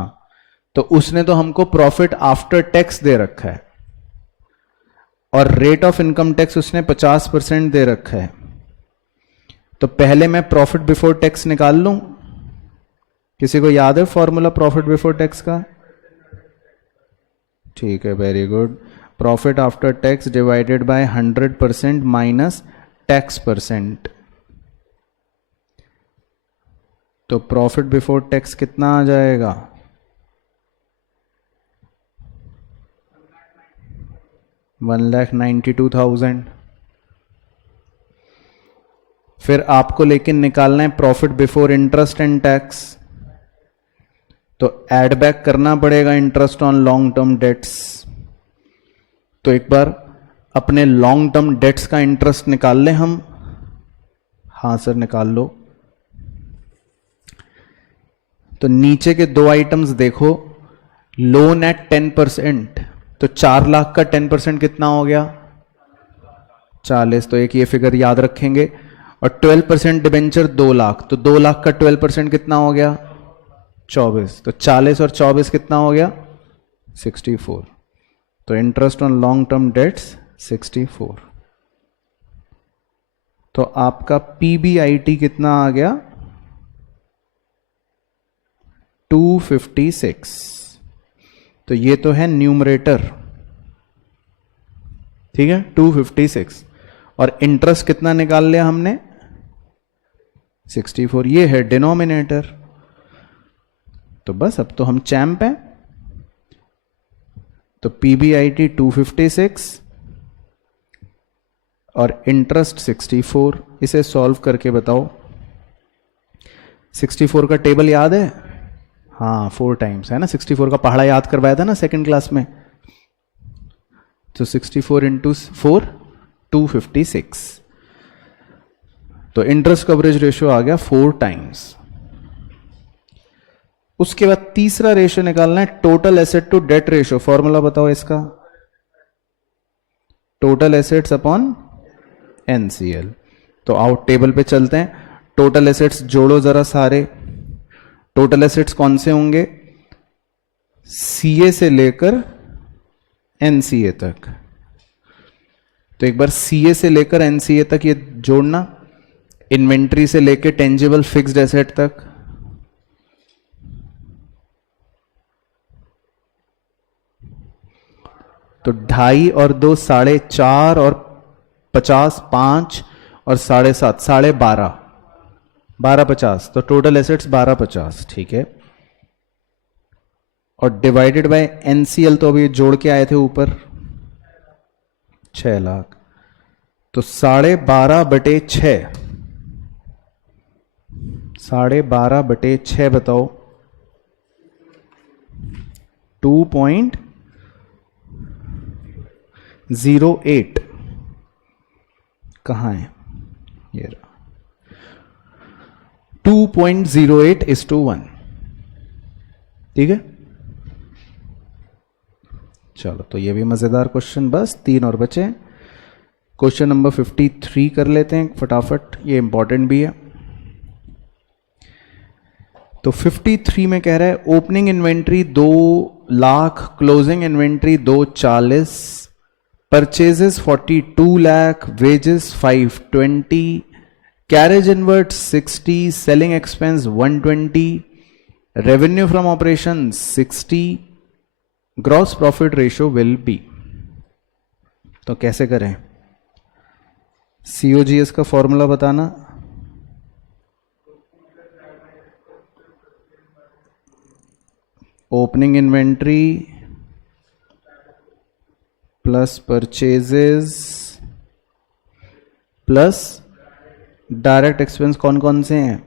तो उसने तो हमको प्रॉफिट आफ्टर टैक्स दे रखा है, और रेट ऑफ इनकम टैक्स उसने 50% दे रखा है। तो पहले मैं प्रॉफिट बिफोर टैक्स निकाल लूं। किसी को याद है फॉर्मूला प्रॉफिट बिफोर टैक्स का? ठीक है, very good. Profit after tax divided bye 100% minus tax percent. तो प्रॉफिट बिफोर टैक्स कितना आ जाएगा? 1,92,000। फिर आपको लेकिन निकालना है profit before interest and tax, तो ऐड बैक करना पड़ेगा interest on long term debts. तो एक बार अपने लॉन्ग टर्म डेट्स का इंटरेस्ट निकाल लें हम। हाँ सर, निकाल लो। तो नीचे के दो आइटम्स देखो, लोन एट 10%, तो 4 लाख का 10% कितना हो गया? 40। तो एक ये फिगर याद रखेंगे। और 12% डिबेंचर 2 लाख, तो 2 लाख का 12% कितना हो गया? 24। तो 40 और 24 कितना हो गया? 64। तो interest on long term debts 64। तो आपका PBIT कितना आ गया? 256। तो ये तो है न्यूमरेटर, ठीक है, 256। और इंटरेस्ट कितना निकाल लिया हमने? 64। ये है डिनोमिनेटर। तो बस अब तो हम चैंप हैं। तो PBIT 256 और इंटरेस्ट 64। इसे सॉल्व करके बताओ। 64 का टेबल याद है? हाँ, 4 टाइम्स है ना। 64 का पहाड़ा याद करवाया था ना सेकंड क्लास में। तो 64 इंटू 4 256। तो इंटरेस्ट कवरेज रेशियो आ गया 4 टाइम्स। उसके बाद तीसरा रेशियो निकालना है, total asset to debt ratio. Formula बताओ इसका। Total assets upon NCL। तो आओ टेबल पे चलते हैं। टोटल एसेट्स जोड़ो जरा सारे। टोटल एसेट्स कौन से होंगे? CA से लेकर NCA तक। तो एक बार CA से लेकर NCA तक ये जोड़ना। इन्वेंट्री से लेकर टेंजिबल फिक्स्ड एसेट तक। तो 2.5 और 2 4.5 और 50 5 और 7.5 12.5 12.50। तो टोटल एसेट्स 12.50। ठीक है। और डिवाइडेड बाय NCL, तो अभी जोड़ के आए थे ऊपर 6 लाख। तो 12.5/6 12.5 बताओ, 2.08 कहाँ है, ये 2.08:1, ठीक है। चलो तो ये भी मजेदार क्वेश्चन, बस 3 और बचे। क्वेश्चन नंबर 53 कर लेते हैं फटाफट, ये इंपॉर्टेंट भी है। तो 53 में कह रहा है opening inventory 2 lakh, closing inventory 240, purchases 42 lakh, wages 520, carriage inward 60, selling expense 120, revenue from operation 60, gross profit ratio will be. तो कैसे करें, सीओजीएस का फॉर्मूला बताना। Opening inventory plus purchases plus direct expense कौन कौन से हैं,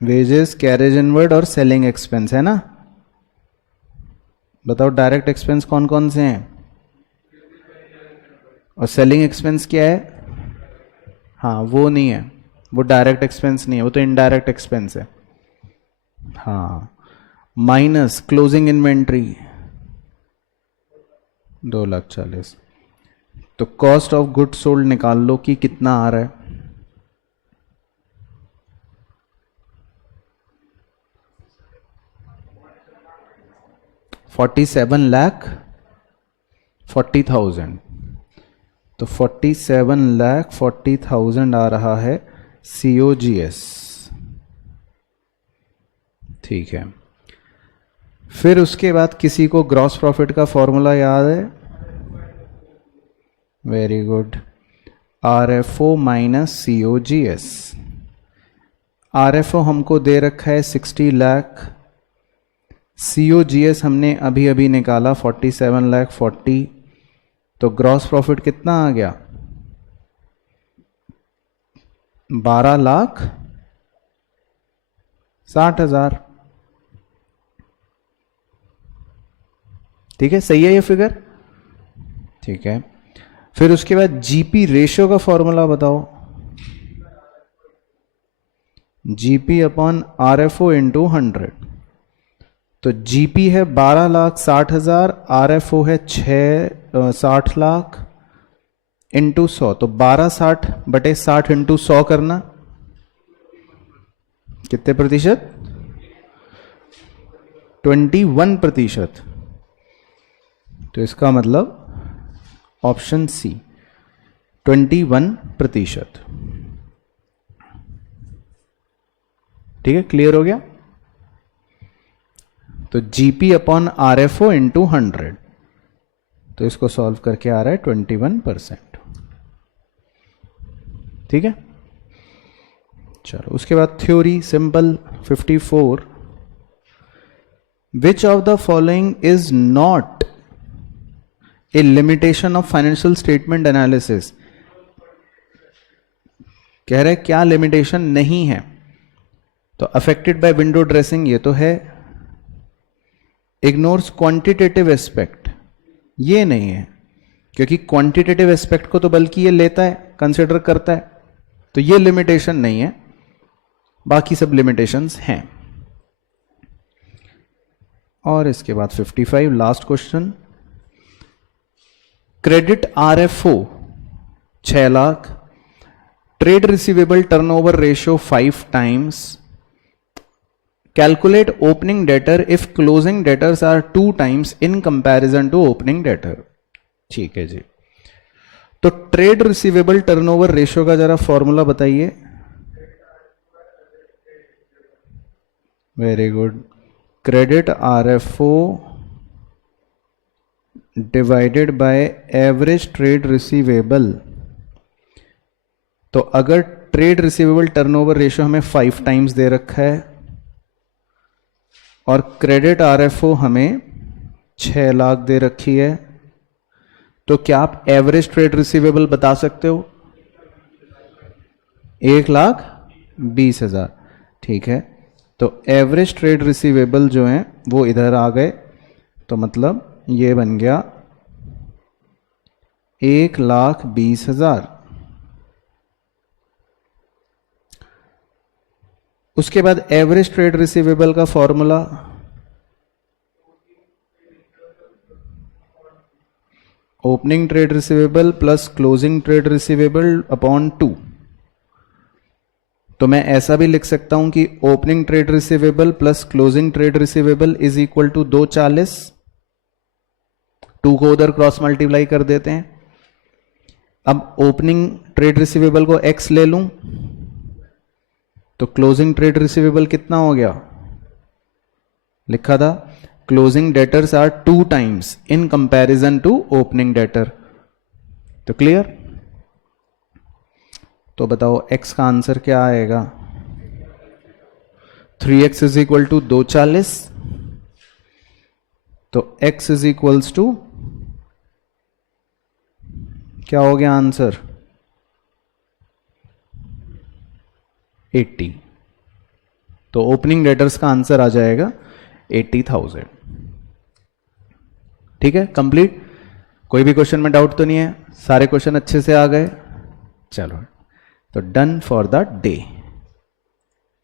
वेजेस, कैरेज इनवर्ड और सेलिंग एक्सपेंस, है ना। बताओ डायरेक्ट एक्सपेंस कौन कौन से हैं और सेलिंग एक्सपेंस क्या है। हाँ वो नहीं है, वो डायरेक्ट एक्सपेंस नहीं है, वो तो इनडायरेक्ट एक्सपेंस है। हाँ, माइनस क्लोजिंग इन्वेंट्री 2,40,000, तो कॉस्ट ऑफ गुड सोल्ड निकाल लो कि कितना आ रहा है। $47,40,000, तो 47,40,000 आ रहा है COGS, ठीक है। फिर उसके बाद किसी को ग्रॉस प्रॉफिट का फॉर्मूला याद है, very good, RFO minus COGS। RFO हमको दे रखा है 60 लाख, COGS हमने अभी अभी निकाला 47,40,000, तो ग्रॉस प्रॉफिट कितना आ गया, 12,60,000, ठीक है, सही है ये फिगर, ठीक है। फिर उसके बाद जीपी रेशियो का फॉर्मूला बताओ, जीपी अपॉन RFO इंटू 100, तो जीपी है 12,60,000, RFO है 60 लाख इंटू 100, तो 1260/60 इंटू 100 करना, कितने प्रतिशत, 21%, तो इसका मतलब ऑप्शन सी 21%, ठीक है, क्लियर हो गया। तो जीपी अपॉन RFO इंटू 100, तो इसको सॉल्व करके आ रहा है 21%, ठीक है। चलो उसके बाद theory simple 54, which of the following is not a limitation of financial statement analysis, कह रहे क्या लिमिटेशन नहीं है, तो अफेक्टेड बाय विंडो ड्रेसिंग ये तो है, इग्नोर्स क्वांटिटेटिव एस्पेक्ट ये नहीं है, क्योंकि क्वांटिटेटिव एस्पेक्ट को तो बल्कि ये लेता है, कंसिडर करता है, तो ये लिमिटेशन नहीं है, बाकी सब लिमिटेशंस हैं। और इसके बाद 55 last question, credit RFO 6 lakh, trade receivable turnover ratio 5 times, calculate opening debtor if closing debtors are 2 times in comparison to opening debtor, ठीक है जी। तो ट्रेड रिसीवेबल टर्नओवर रेशियो का जरा फॉर्मूला बताइए, very good, credit RFO divided by average trade receivable, तो अगर trade receivable turnover ratio हमें 5 times दे रखा है और क्रेडिट RFO हमें 6 लाख दे रखी है, तो क्या आप एवरेज ट्रेड रिसीवेबल बता सकते हो, 1 लाख 20,000, ठीक है। तो एवरेज ट्रेड रिसीवेबल जो है वो इधर आ गए, तो मतलब ये बन गया 1,20,000। उसके बाद एवरेज ट्रेड रिसीवेबल का formula, opening trade receivable plus closing trade receivable upon 2। तो मैं ऐसा भी लिख सकता हूं कि opening trade receivable plus closing trade receivable is equal to 240। 2 को उधर क्रॉस मल्टीप्लाई कर देते हैं। अब ओपनिंग ट्रेड रिसीवेबल को x ले लूं तो क्लोजिंग ट्रेड रिसीवेबल कितना हो गया, लिखा था closing debtors are 2 times in comparison to opening debtor. तो क्लियर। तो बताओ x का आंसर क्या आएगा, 3x इज इक्वल टू 240। तो x इज इक्वल्स टू क्या हो गया आंसर, 80। तो ओपनिंग डेटर्स का आंसर आ जाएगा 80,000। ठीक है, कंप्लीट। कोई भी क्वेश्चन में डाउट तो नहीं है, सारे क्वेश्चन अच्छे से आ गए। चलो, तो डन फॉर द डे।